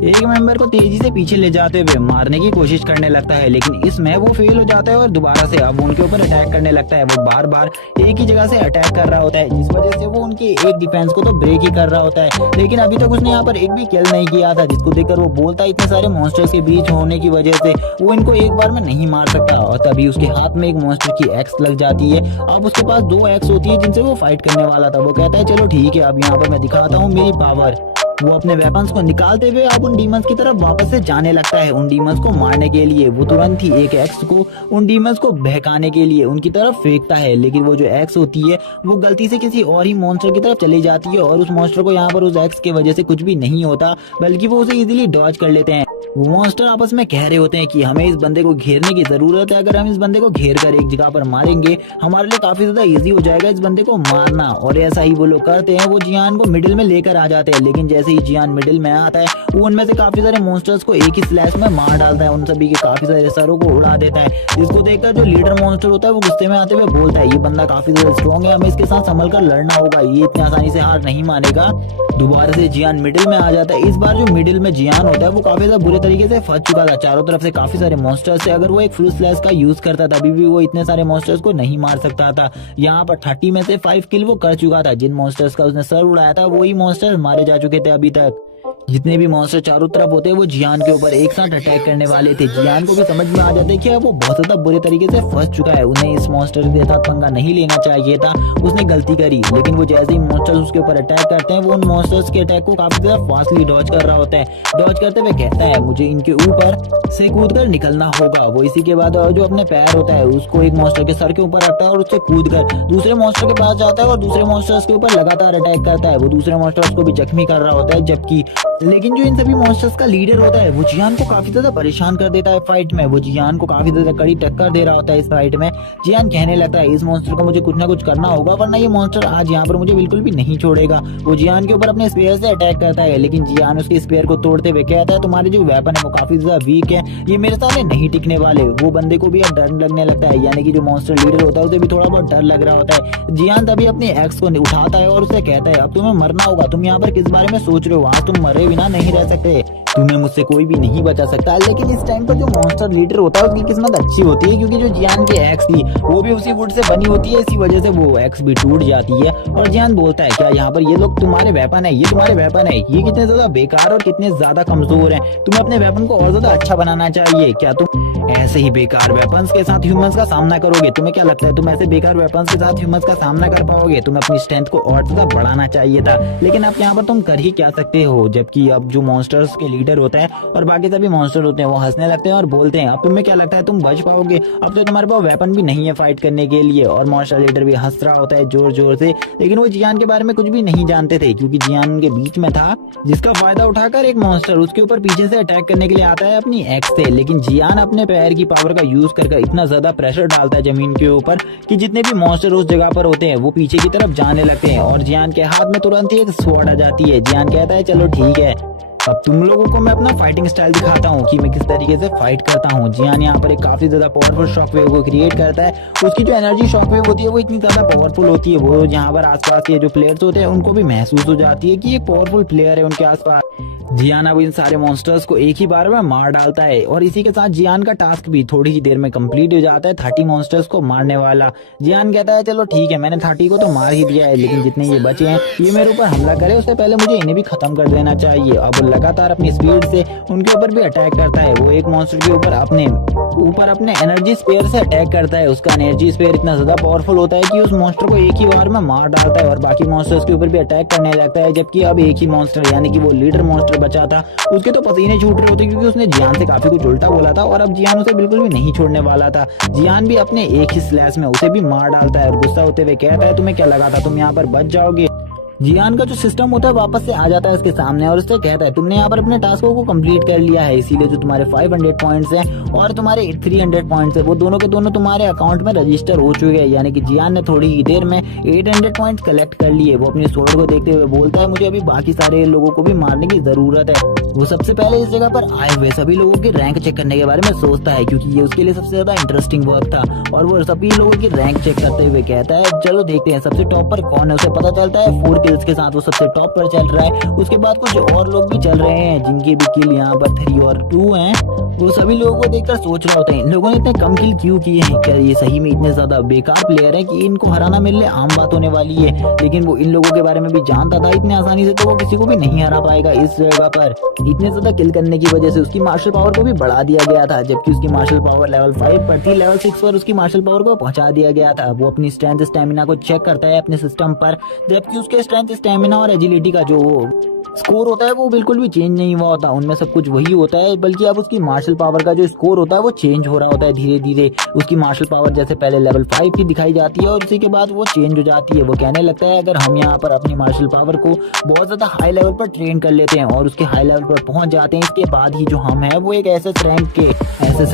एक मेंबर को तेजी से पीछे ले जाते हुए मारने की कोशिश करने लगता है, लेकिन इसमें वो फेल हो जाता है और दोबारा से अब उनके ऊपर अटैक करने लगता है। वो बार बार एक ही जगह से अटैक कर रहा होता है, जिस वजह से वो उनके एक डिफेंस को तो ब्रेक ही कर रहा होता है। लेकिन अभी तक उसने यहाँ पर एक भी किल नहीं किया था, जिसको देखकर वो बोलता है इतने सारे मॉन्स्टर्स के बीच होने की वजह से वो इनको एक बार में नहीं मार सकता। और तभी उसके हाथ में एक मॉन्स्टर की एक्स लग जाती है। अब उसके पास 2 एक्स होती है जिनसे वो फाइट करने वाला था। वो कहता है चलो ठीक है, अब यहाँ पर मैं दिखाता हूँ मेरी पावर। वो अपने वेपन्स को निकालते हुए अब उन डीमंस की तरफ वापस से जाने लगता है उन डीमंस को मारने के लिए। वो तुरंत ही एक एक्स को उन डीमंस को बहकाने के लिए उनकी तरफ फेंकता है, लेकिन वो जो एक्स होती है वो गलती से किसी और ही मॉन्स्टर की तरफ चली जाती है और उस मॉन्स्टर को यहाँ पर उस एक्स की वजह से कुछ भी नहीं होता, बल्कि वो उसे इजीली डॉज कर लेते हैं। वो मॉन्स्टर आपस में कह रहे होते हैं कि हमें इस बंदे को घेरने की जरूरत है, अगर हम इस बंदे को घेर कर एक जगह पर मारेंगे हमारे लिए काफी ज्यादा इजी हो जाएगा इस बंदे को मारना। और ऐसा ही वो लोग करते हैं। वो जियान को मिडिल में लेकर आ जाते हैं, लेकिन जैसे ही जियान मिडिल में आता है वो उनमें से काफी सारे मॉन्स्टर्स को एक ही स्लैश में मार डालता है, उन सभी के काफी सारे सरों को उड़ा देता है। जिसको देखकर जो लीडर मॉन्स्टर होता है वो गुस्से में आते हुए बोलता है ये बंदा काफी ज्यादा स्ट्रॉन्ग है, हमें इसके साथ संभल कर लड़ना होगा, ये इतनी आसानी से हार नहीं मानेगा। दोबारा से जियान मिडिल में आ जाता है। इस बार जो मिडिल में जियान होता है वो काफी ज्यादा बुरे तरीके से फंस चुका था, चारों तरफ से काफी सारे मॉन्स्टर्स से। अगर वो एक फुल स्लैश का यूज करता था अभी भी वो इतने सारे मॉन्स्टर्स को नहीं मार सकता था। यहाँ पर 30 में से 5 किल वो कर चुका था। जिन मॉन्स्टर्स का उसने सर उड़ाया था वही मॉन्स्टर्स मारे जा चुके थे अभी तक। जितने भी मॉन्स्टर चारों तरफ होते हैं वो जियान के ऊपर एक साथ अटैक करने वाले थे। जियान को भी समझ में आ जाता है कि वो बहुत ज्यादा बुरे तरीके से फंस चुका है, उन्हें इस मॉन्स्टर के साथ पंगा नहीं लेना चाहिए था, उसने गलती करी। लेकिन वो जैसे ही मॉन्स्टर्स उसके ऊपर अटैक करते हैं वो उन मॉन्स्टर्स के अटैक को काफी ज्यादा फास्टली डॉज कर रहा होता है। डॉज करते हुए कहता है मुझे इनके ऊपर से कूद कर निकलना होगा। वो इसी के बाद जो अपने पैर होता है उसको एक मॉन्स्टर के सर के ऊपर रखता है और उससे कूद कर दूसरे मॉन्स्टर के पास जाता है और दूसरे मॉन्स्टर्स के ऊपर लगातार अटैक करता है। वो दूसरे मॉन्स्टर्स को भी जख्मी कर रहा होता है, जबकि लेकिन जो इन सभी मॉन्स्टर्स का लीडर होता है वो जियान को काफी ज्यादा परेशान कर देता है फाइट में। वो जियान को काफी ज्यादा कड़ी टक्कर दे रहा होता है इस फाइट में। जियान कहने लगता है इस मॉन्स्टर को मुझे कुछ ना कुछ करना होगा, वरना ये मॉन्स्टर आज यहाँ पर मुझे बिल्कुल भी नहीं छोड़ेगा। वो जियान के ऊपर अपने स्पेयर से अटैक करता है, लेकिन जियान उसके स्पेयर को तोड़ते हुए कहता है तुम्हारे जो वेपन है वो काफी ज्यादा वीक है, ये मेरे सामने नहीं टिकने वाले। वो बंदे को भी अब डर लगने लगता है, यानी कि जो मॉन्स्टर लीडर होता है उसे भी थोड़ा बहुत डर लग रहा होता है। जियान तभी अपने एक्स को उठाता है और उसे कहता है अब तुम्हें मरना होगा, तुम यहाँ पर किस बारे में सोच रहे हो, वहाँ तुम मरे बिना नहीं रह सकते, तुम्हें मुझसे कोई भी नहीं बचा सकता। लेकिन इस टाइम पर जो मॉन्स्टर लीडर होता है उसकी किस्मत अच्छी होती है, क्योंकि जो जियान की एक्स थी वो भी उसी वुड से बनी होती है, इसी वजह से वो एक्स भी टूट जाती है। और जियान बोलता है क्या यहाँ पर ये लोग तुम्हारे वेपन है, ये तुम्हारे वेपन है, ये कितने ज्यादा बेकार और कितने ज्यादा कमजोर हैं, तुम्हें अपने वेपन को और ज्यादा अच्छा बनाना चाहिए। क्या तुम ऐसे ही बेकार वेपन्स के साथ ह्यूमंस का सामना करोगे? तुम्हें क्या लगता है तुम ऐसे बेकार वेपन्स के साथ ह्यूमंस का सामना कर पाओगे? तुम्हें अपनी स्ट्रेंथ को और ज्यादा बढ़ाना चाहिए था, लेकिन अब यहाँ पर तुम कर ही क्या सकते हो। जबकि अब जो मॉन्स्टर्स के लीडर होता है और बाकी सभी मॉन्स्टर होते हैं वो हंसने लगते हैं और बोलते हैं अब तुम्हें क्या लगता है तुम बच पाओगे, अब तो तुम्हारे पास वेपन भी नहीं है फाइट करने के लिए। और मॉन्स्टर लीडर भी हंस रहा होता है जोर जोर से, लेकिन वो जियान के बारे में कुछ भी नहीं जानते थे, क्योंकि जियान उनके बीच में था, जिसका फायदा उठाकर एक मॉन्स्टर उसके ऊपर पीछे से अटैक करने के लिए आता है अपनी एक्स से। लेकिन जियान अपने पैर की पावर का यूज कर इतना ज्यादा प्रेशर डालता है जमीन के ऊपर कि जितने भी मॉन्स्टर उस जगह पर होते हैं वो पीछे की तरफ जाने लगते हैं, और जियान के हाथ में तुरंत ही एक स्वॉर्ड आ जाती है। जियान कहता है चलो ठीक है, अब तुम लोगों को मैं अपना फाइटिंग स्टाइल दिखाता हूँ कि मैं किस तरीके से फाइट करता हूँ। जियान यहाँ पर एक काफी ज्यादा पावरफुल शॉक वेव को क्रिएट करता है। उसकी जो एनर्जी शॉक वेव होती है वो इतनी ज्यादा पावरफुल होती है, वो यहाँ पर आसपास के जो प्लेयर्स होते हैं उनको भी महसूस हो जाती है कि एक पावरफुल प्लेयर है उनके आसपास। जियान अब इन सारे मॉन्स्टर्स को एक ही बार में मार डालता है, और इसी के साथ जियान का टास्क भी थोड़ी ही देर में कंप्लीट हो जाता है 30 मॉन्स्टर्स को मारने वाला। जियान कहता है चलो ठीक है, मैंने 30 को तो मार ही दिया है, लेकिन जितने ये बचे हैं ये मेरे ऊपर हमला करे उससे पहले मुझे इन्हें भी खत्म कर देना चाहिए। अब वो लगातार अपनी स्पीड से उनके ऊपर भी अटैक करता है। वो एक मॉन्स्टर के ऊपर अपने एनर्जी स्पेयर से अटैक करता है। उसका एनर्जी स्पेयर इतना ज्यादा पावरफुल होता है कि उस मॉन्स्टर को एक ही बार में मार डालता है और बाकी मॉन्स्टर्स के ऊपर भी अटैक करने लगता है। जबकि अब एक ही मॉन्स्टर यानी कि वो लीडर मॉन्स्टर बचा था, उसके तो पसीने छूट रहे होते क्योंकि उसने जियान से काफी कुछ उल्टा बोला था, और अब जियान उसे बिल्कुल भी नहीं छोड़ने वाला था। जियान भी अपने एक ही स्लैश में उसे भी मार डालता है और गुस्सा होते हुए कहता है तुम्हें क्या लगा था तुम यहाँ पर बच जाओगे। जियान का जो सिस्टम होता है वापस से आ जाता है उसके सामने और उससे कहता है तुमने यहाँ पर अपने टास्कों को कंप्लीट कर लिया है, इसीलिए जो तुम्हारे 500 पॉइंट्स हैं और तुम्हारे 300 पॉइंट्स हैं वो दोनों के दोनों तुम्हारे अकाउंट में रजिस्टर हो चुके हैं। यानी कि जियान ने थोड़ी ही देर में 800 पॉइंट्स कलेक्ट कर लिए। वो अपनी स्वॉर्ड को देखते हुए बोलता है मुझे अभी बाकी सारे लोगों को भी मारने की जरूरत है। वो सबसे पहले इस जगह पर आए हुए सभी लोगों की रैंक चेक करने के बारे में सोचता है, क्योंकि ये उसके लिए सबसे ज्यादा इंटरेस्टिंग वर्क था। और वो सभी लोगों की रैंक चेक करते हुए कहता है चलो देखते हैं सबसे टॉप पर कौन है। उसे पता चलता है 4 किल्स के साथ वो सबसे टॉप पर चल रहा है। उसके बाद कुछ और लोग भी चल रहे हैं जिनके भी किल यहाँ पर 3 और 2 हैं। वो सभी लोगों को देखकर सोच रहा होता है इन लोगों ने इतने कम किल क्यों किए हैं, क्या ये सही में इतने ज्यादा बेकार प्लेयर हैं कि इनको हराना मेरे लिए आम बात होने वाली है। लेकिन वो इन लोगों के बारे में भी जानता था इतने आसानी से तो वो किसी को भी नहीं हरा पाएगा इस जगह पर। इतने ज्यादा किल करने की वजह से उसकी मार्शल पावर को भी बढ़ा दिया गया था, जबकि उसकी मार्शल पावर लेवल 5 पर थी, लेवल 6 पर उसकी मार्शल पावर को पहुंचा दिया गया था। वो अपनी स्ट्रेंथ स्टेमिना को चेक करता है अपने सिस्टम पर, जबकि उसके स्ट्रेंथ स्टेमिना और एजिलिटी का जो स्कोर होता है वो बिल्कुल भी चेंज नहीं हुआ होता, उनमें सब कुछ वही होता है, बल्कि अब उसकी मार्शल पावर का जो स्कोर होता है वो चेंज हो रहा होता है धीरे धीरे। उसकी मार्शल पावर जैसे पहले लेवल 5 की दिखाई जाती है और उसी के बाद वो चेंज हो जाती है। वो कहने लगता है अगर हम यहाँ पर अपनी मार्शल पावर को बहुत ज्यादा हाई लेवल पर ट्रेन कर लेते हैं और उसके हाई लेवल पर पहुंच जाते हैं, इसके बाद ही जो हम है वो एक एसएस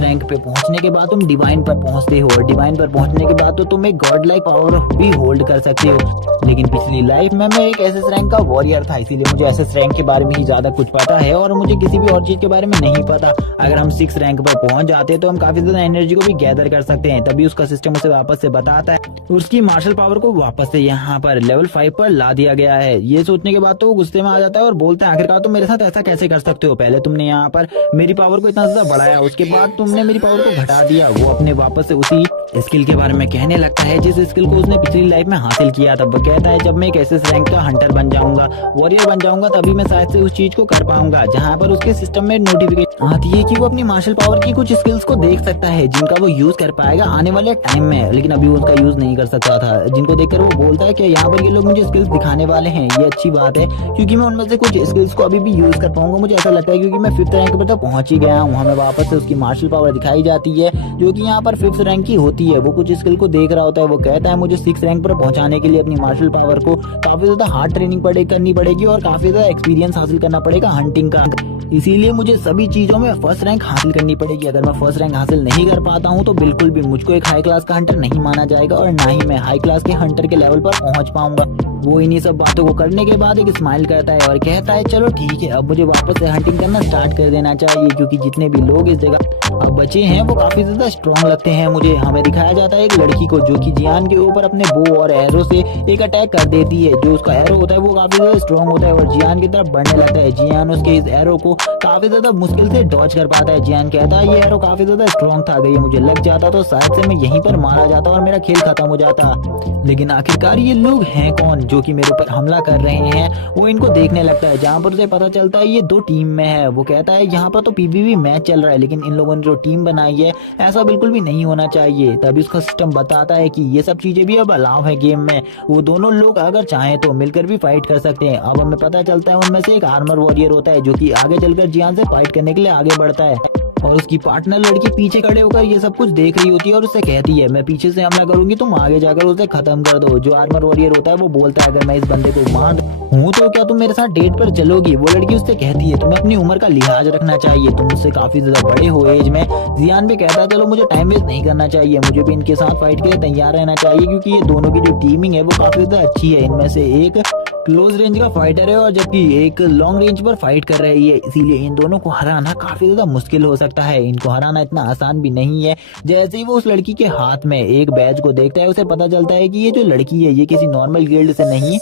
रैंक पे पहुंचने के बाद तुम डिवाइन पर पहुंचते हो, और डिवाइन पर पहुंचने के बाद तो तुम एक गॉड लाइक पावर भी होल्ड कर सकते हो। लेकिन पिछली लाइफ में मैं एक एसएस रैंक का वॉरियर था, इसीलिए मुझे एसएस रैंक के बारे में ही ज्यादा कुछ पता है और मुझे किसी भी और चीज के बारे में नहीं पता। अगर हम 6 रैंक पर पहुंच जाते हैं तो हम काफी ज्यादा एनर्जी को भी गैदर कर सकते हैं। तभी उसका सिस्टम उसे वापस से बताता है उसकी मार्शल पावर को वापस से यहाँ पर लेवल 5 पर ला दिया गया है। ये सोचने के बाद तो वो गुस्से में आ जाता है और बोलता है आखिरकार तुम मेरे साथ ऐसा कैसे कर सकते हो, पहले तुमने यहाँ पर मेरी पावर को इतना ज्यादा बढ़ाया, उसके बाद तुमने मेरी पावर को घटा दिया। वो अपने वापस से उसी स्किल के बारे में कहने लगता है जिस स्किल को उसने पिछली लाइफ में हासिल किया था। वो कहता है जब मैं एक एसएस रैंक का हंटर बन जाऊंगा, वॉरियर बन जाऊंगा, तभी मैं शायद से उस चीज को कर पाऊंगा जहां पर उसके सिस्टम में नोटिफिकेशन आती है कि वो अपनी मार्शल पावर की कुछ स्किल्स को देख सकता है जिनका वो यूज कर पाएगा आने वाले टाइम में, लेकिन अभी वो उसका यूज नहीं कर सकता था। जिनको देखकर वो बोलता है कि यहाँ पर ये लोग मुझे स्किल्स दिखाने वाले हैं, ये अच्छी बात है क्योंकि मैं उनमें से कुछ स्किल्स को अभी भी यूज कर पाऊंगा। मुझे ऐसा लगता है क्योंकि मैं 5th रैंक पर तो पहुंच ही गया हूँ। हमें वापस से उसकी मार्शल पावर दिखाई जाती है जो कि यहाँ पर 5th रैंक की होती होती है, वो कुछ स्किल को देख रहा होता है। वो कहता है मुझे 6 रैंक पर पहुंचाने के लिए अपनी मार्शल पावर को काफी ज्यादा हार्ड ट्रेनिंग करनी पड़ेगी और काफी ज्यादा एक्सपीरियंस हासिल करना पड़ेगा हंटिंग का, इसीलिए मुझे सभी चीजों में फर्स्ट रैंक हासिल करनी पड़ेगी। अगर मैं फर्स्ट रैंक हासिल नहीं कर पाता हूँ तो बिल्कुल भी मुझको एक हाई क्लास का हंटर नहीं माना जाएगा और ना ही मैं हाई क्लास के हंटर के लेवल पर पहुंच पाऊंगा। वो इन्हीं सब बातों को करने के बाद एक स्माइल करता है और कहता है चलो ठीक है, अब मुझे वापस से हंटिंग करना स्टार्ट कर देना चाहिए, क्योंकि जितने भी लोग इस जगह अब बचे हैं वो काफी ज्यादा स्ट्रॉन्ग लगते हैं मुझे। हमें दिखाया जाता है एक लड़की को जो कि जियान के ऊपर अपने बो और एरो से एक अटैक कर देती है। जो उसका एरो होता है वो काफी ज्यादा स्ट्रॉन्ग होता है और जियान की तरफ बढ़ने लगता है। जियान उसके इस एरो को काफी ज्यादा मुश्किल से डॉज कर पाता है। जियान कहता है ये एरो काफी ज्यादा स्ट्रॉन्ग था, अगर ये मुझे लग जाता तो शायद से मैं यहीं पर मारा जाता और मेरा खेल खत्म हो जाता। लेकिन आखिरकार ये लोग हैं कौन जो कि मेरे ऊपर हमला कर रहे हैं? वो इनको देखने लगता है, जहाँ पर उसे पता चलता है ये 2 टीम में है। वो कहता है यहाँ पर तो पीवीपी मैच चल रहा है, लेकिन इन लोगों ने जो टीम बनाई है ऐसा बिल्कुल भी नहीं होना चाहिए। तभी उसका सिस्टम बताता है कि ये सब चीजें भी अब अलाउ है गेम में, वो दोनों लोग अगर चाहें तो मिलकर भी फाइट कर सकते हैं। अब हमें पता चलता है उनमें से एक आर्मर वॉरियर होता है जो कि आगे चलकर जियान से फाइट करने के लिए आगे बढ़ता है और उसकी पार्टनर लड़की पीछे खड़े होकर ये सब कुछ देख रही होती है और उससे कहती है मैं पीछे से हमला करूंगी, तुम आगे जाकर उसे खत्म कर दो। जो आर्मर वॉरियर होता है वो बोलता है अगर मैं इस बंदे को मार हूँ तो क्या तुम मेरे साथ डेट पर चलोगी? वो लड़की उससे कहती है तुम्हें अपनी उम्र का लिहाज रखना चाहिए, तुम मुझसे काफी ज्यादा बड़े हो एज में। जियान भी कहता है चलो मुझे टाइम वेस्ट नहीं करना चाहिए, मुझे भी इनके साथ फाइट के लिए तैयार रहना चाहिए, क्योंकि ये दोनों की जो टीमिंग है वो काफी ज्यादा अच्छी है। इनमें से एक क्लोज रेंज का फाइटर है और जबकि एक लॉन्ग रेंज पर फाइट कर रही है, इसीलिए इन दोनों को हराना काफी ज्यादा मुश्किल हो सकता है। इनको हराना इतना आसान भी नहीं है। जैसे ही वो उस लड़की के हाथ में एक बैज को देखता है उसे पता चलता है कि ये जो लड़की है ये किसी नॉर्मल गिल्ड से नहीं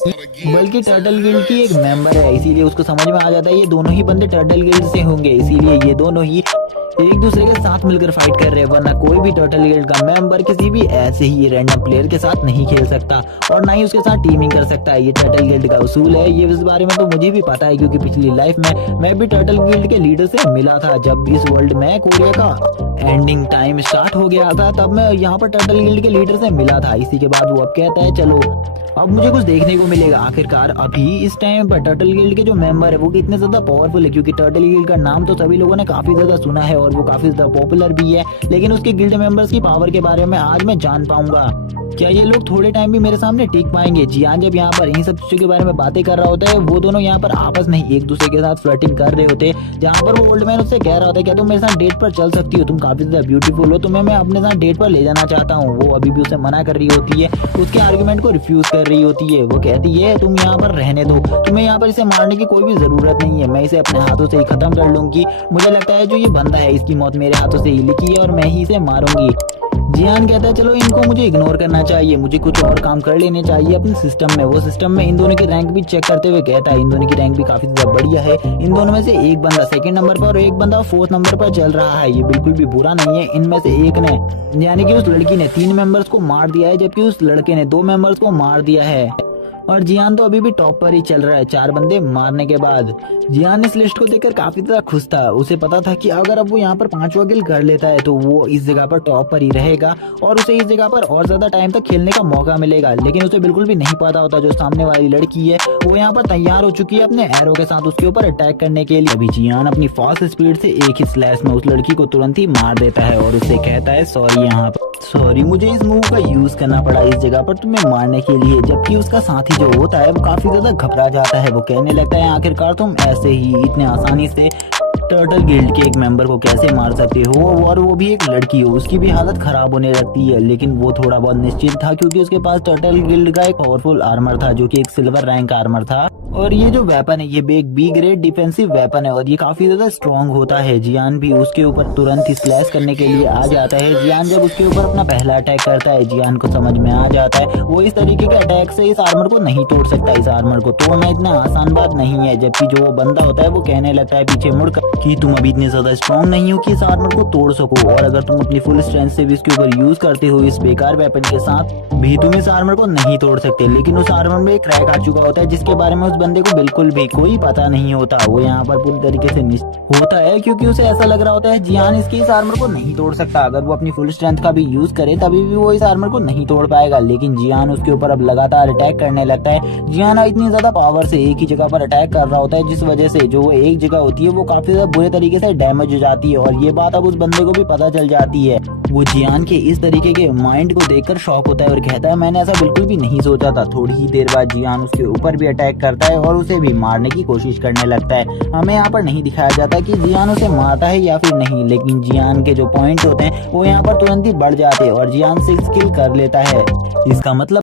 बल्कि टर्टल गिल्ड की एक मेंबर है। इसीलिए उसको समझ में आ जाता है ये दोनों ही बंदे टर्टल गिल्ड से होंगे, इसीलिए ये दोनों ही एक दूसरे के साथ मिलकर फाइट कर रहे हैं, वरना कोई भी टर्टल गिल्ड का मेंबर किसी भी ऐसे ही रैंडम प्लेयर के साथ नहीं खेल सकता और ना ही उसके साथ टीमिंग कर सकता है। ये टर्टल गिल्ड का उसूल है। ये इस बारे में तो मुझे भी पता है, क्योंकि पिछली लाइफ में मैं भी टर्टल गिल्ड के लीडर से मिला था। जब इस वर्ल्ड में कोरिया का एंडिंग टाइम स्टार्ट हो गया था तब मैं यहाँ पर टर्टल गिल्ड के लीडर से मिला था। इसी के बाद वो अब कहता है चलो अब मुझे कुछ देखने को मिलेगा। आखिरकार अभी इस टाइम पर टर्टल गिल्ड के जो मेंबर है वो कितने ज्यादा पावरफुल है, क्योंकि टर्टल गिल्ड का नाम तो सभी लोगों ने काफी ज्यादा सुना है और वो काफी ज्यादा पॉपुलर भी है। लेकिन उसके गिल्ड मेंबर्स की पावर के बारे में आज मैं जान पाऊंगा। क्या ये लोग थोड़े टाइम भी मेरे सामने टिक पाएंगे? जियान जब यहाँ पर इन सब चीजों के बारे में बातें कर रहा होता है, वो दोनों यहाँ पर आपस में ही एक दूसरे के साथ फ्लर्टिंग कर रहे होते हैं। जहाँ पर वो ओल्ड मैन उससे कह रहा होता है क्या तुम मेरे साथ डेट पर चल सकती हो, तुम काफी ज्यादा ब्यूटीफुल हो, तुम्हें मैं अपने साथ डेट पर ले जाना चाहता हूँ। वो अभी भी उसे मना कर रही होती है, उसके आर्गुमेंट को रिफ्यूज कर रही होती है। वो कहती है तुम यहाँ पर रहने दो, तुम्हें यहाँ पर इसे मारने की कोई भी जरूरत नहीं है, मैं इसे अपने हाथों से ही खत्म कर लूंगी। मुझे लगता है जो ये बंदा है इसकी मौत मेरे हाथों से ही लिखी है और मैं ही इसे मारूंगी। जियान कहता है चलो इनको मुझे इग्नोर करना चाहिए, मुझे कुछ और काम कर लेने चाहिए अपने सिस्टम में। वो सिस्टम में इन दोनों की रैंक भी चेक करते हुए कहता है इन दोनों की रैंक भी काफी ज्यादा बढ़िया है। इन दोनों में से एक बंदा 2nd नंबर पर और एक बंदा 4th नंबर पर चल रहा है। ये बिल्कुल भी बुरा नहीं है। इनमें से एक ने यानी कि उस लड़की ने 3 मेंबर्स को मार दिया है, जबकि उस लड़के ने 2 मेंबर्स को मार दिया है और जियान तो अभी भी टॉप पर ही चल रहा है 4 बंदे मारने के बाद। जियान इस लिस्ट को देखकर काफी ज्यादा खुश था। उसे पता था कि अगर अब वो यहाँ पर 5वां किल कर लेता है तो वो इस जगह पर टॉप पर ही रहेगा और उसे इस जगह पर और ज्यादा टाइम तक खेलने का मौका मिलेगा। लेकिन उसे बिल्कुल भी नहीं पता होता जो सामने वाली लड़की है वो यहाँ पर तैयार हो चुकी है अपने एरो के साथ उसके ऊपर अटैक करने के लिए। अभी जियान अपनी फास्ट स्पीड से एक ही स्लैश में उस लड़की को तुरंत ही मार देता है और उसे कहता है सॉरी, यहाँ पर सॉरी मुझे इस मूव का यूज करना पड़ा इस जगह पर तुम्हें मारने के लिए। जबकि उसका साथी जो होता है वो काफी ज्यादा घबरा जाता है। वो कहने लगता है आखिरकार तुम ऐसे ही इतने आसानी से टर्टल गिल्ड के एक मेंबर को कैसे मार सकते हो, और वो भी एक लड़की हो। उसकी भी हालत खराब होने लगती है, लेकिन वो थोड़ा बहुत निश्चित था क्योंकि उसके पास टर्टल गिल्ड का एक पावरफुल आर्मर था जो कि एक सिल्वर रैंक आर्मर था। और ये जो वेपन है ये एक बी ग्रेड डिफेंसिव वेपन है और ये काफी ज्यादा स्ट्रॉन्ग होता है। जियान भी उसके ऊपर तुरंत ही स्लैश करने के लिए आ जाता है। जियान जब उसके ऊपर अपना पहला अटैक करता है जियान को समझ में आ जाता है वो इस तरीके के अटैक से इस आर्मर को नहीं तोड़ सकता। इस आर्मर को तोड़ना इतना आसान बात नहीं है। जबकि जो वो बंदा होता है वो कहने लगता है पीछे मुड़कर कि तुम अभी इतने ज्यादा स्ट्रॉन्ग नहीं हो कि इस आर्मर को तोड़ सको, और अगर तुम अपनी फुल स्ट्रेंथ से भी इसके ऊपर यूज करते हो इस बेकार वेपन के साथ भी तुम इस आर्मर को नहीं तोड़ सकते। लेकिन उस आर्मर में एक क्रैक आ चुका होता है जिसके बारे में उस बंदे को बिल्कुल भी कोई पता नहीं होता। वो यहाँ पर पूरी तरीके से होता है क्योंकि उसे ऐसा लग रहा होता है जियान इसके इस आर्मर को नहीं तोड़ सकता। अगर वो अपनी फुल स्ट्रेंथ का भी यूज करे तभी भी वो इस आर्मर को नहीं तोड़ पाएगा। लेकिन जियान उसके ऊपर अब लगातार अटैक करने लगता है। जियान इतनी ज्यादा पावर से एक ही जगह पर अटैक कर रहा होता है जिस वजह से जो वो एक जगह होती है वो काफी ज्यादा बुरे तरीके से डैमेज हो जाती है और ये बात अब उस बंदे को भी पता चल जाती है। वो जियान के इस तरीके के माइंड को देखकर शॉक होता है और कहता है मैंने ऐसा बिल्कुल भी नहीं सोचा था। थोड़ी ही देर बाद जियान उसके ऊपर भी अटैक करता है और उसे भी मारने की कोशिश करने लगता है। हमें यहाँ पर नहीं दिखाया जाता कि जियान उसे मारता है या फिर नहीं, लेकिन जियान के जो पॉइंट होते हैं वो यहाँ पर तुरंत ही बढ़ जाते हैं और जियान 6 किल कर लेता है। इसका मतलब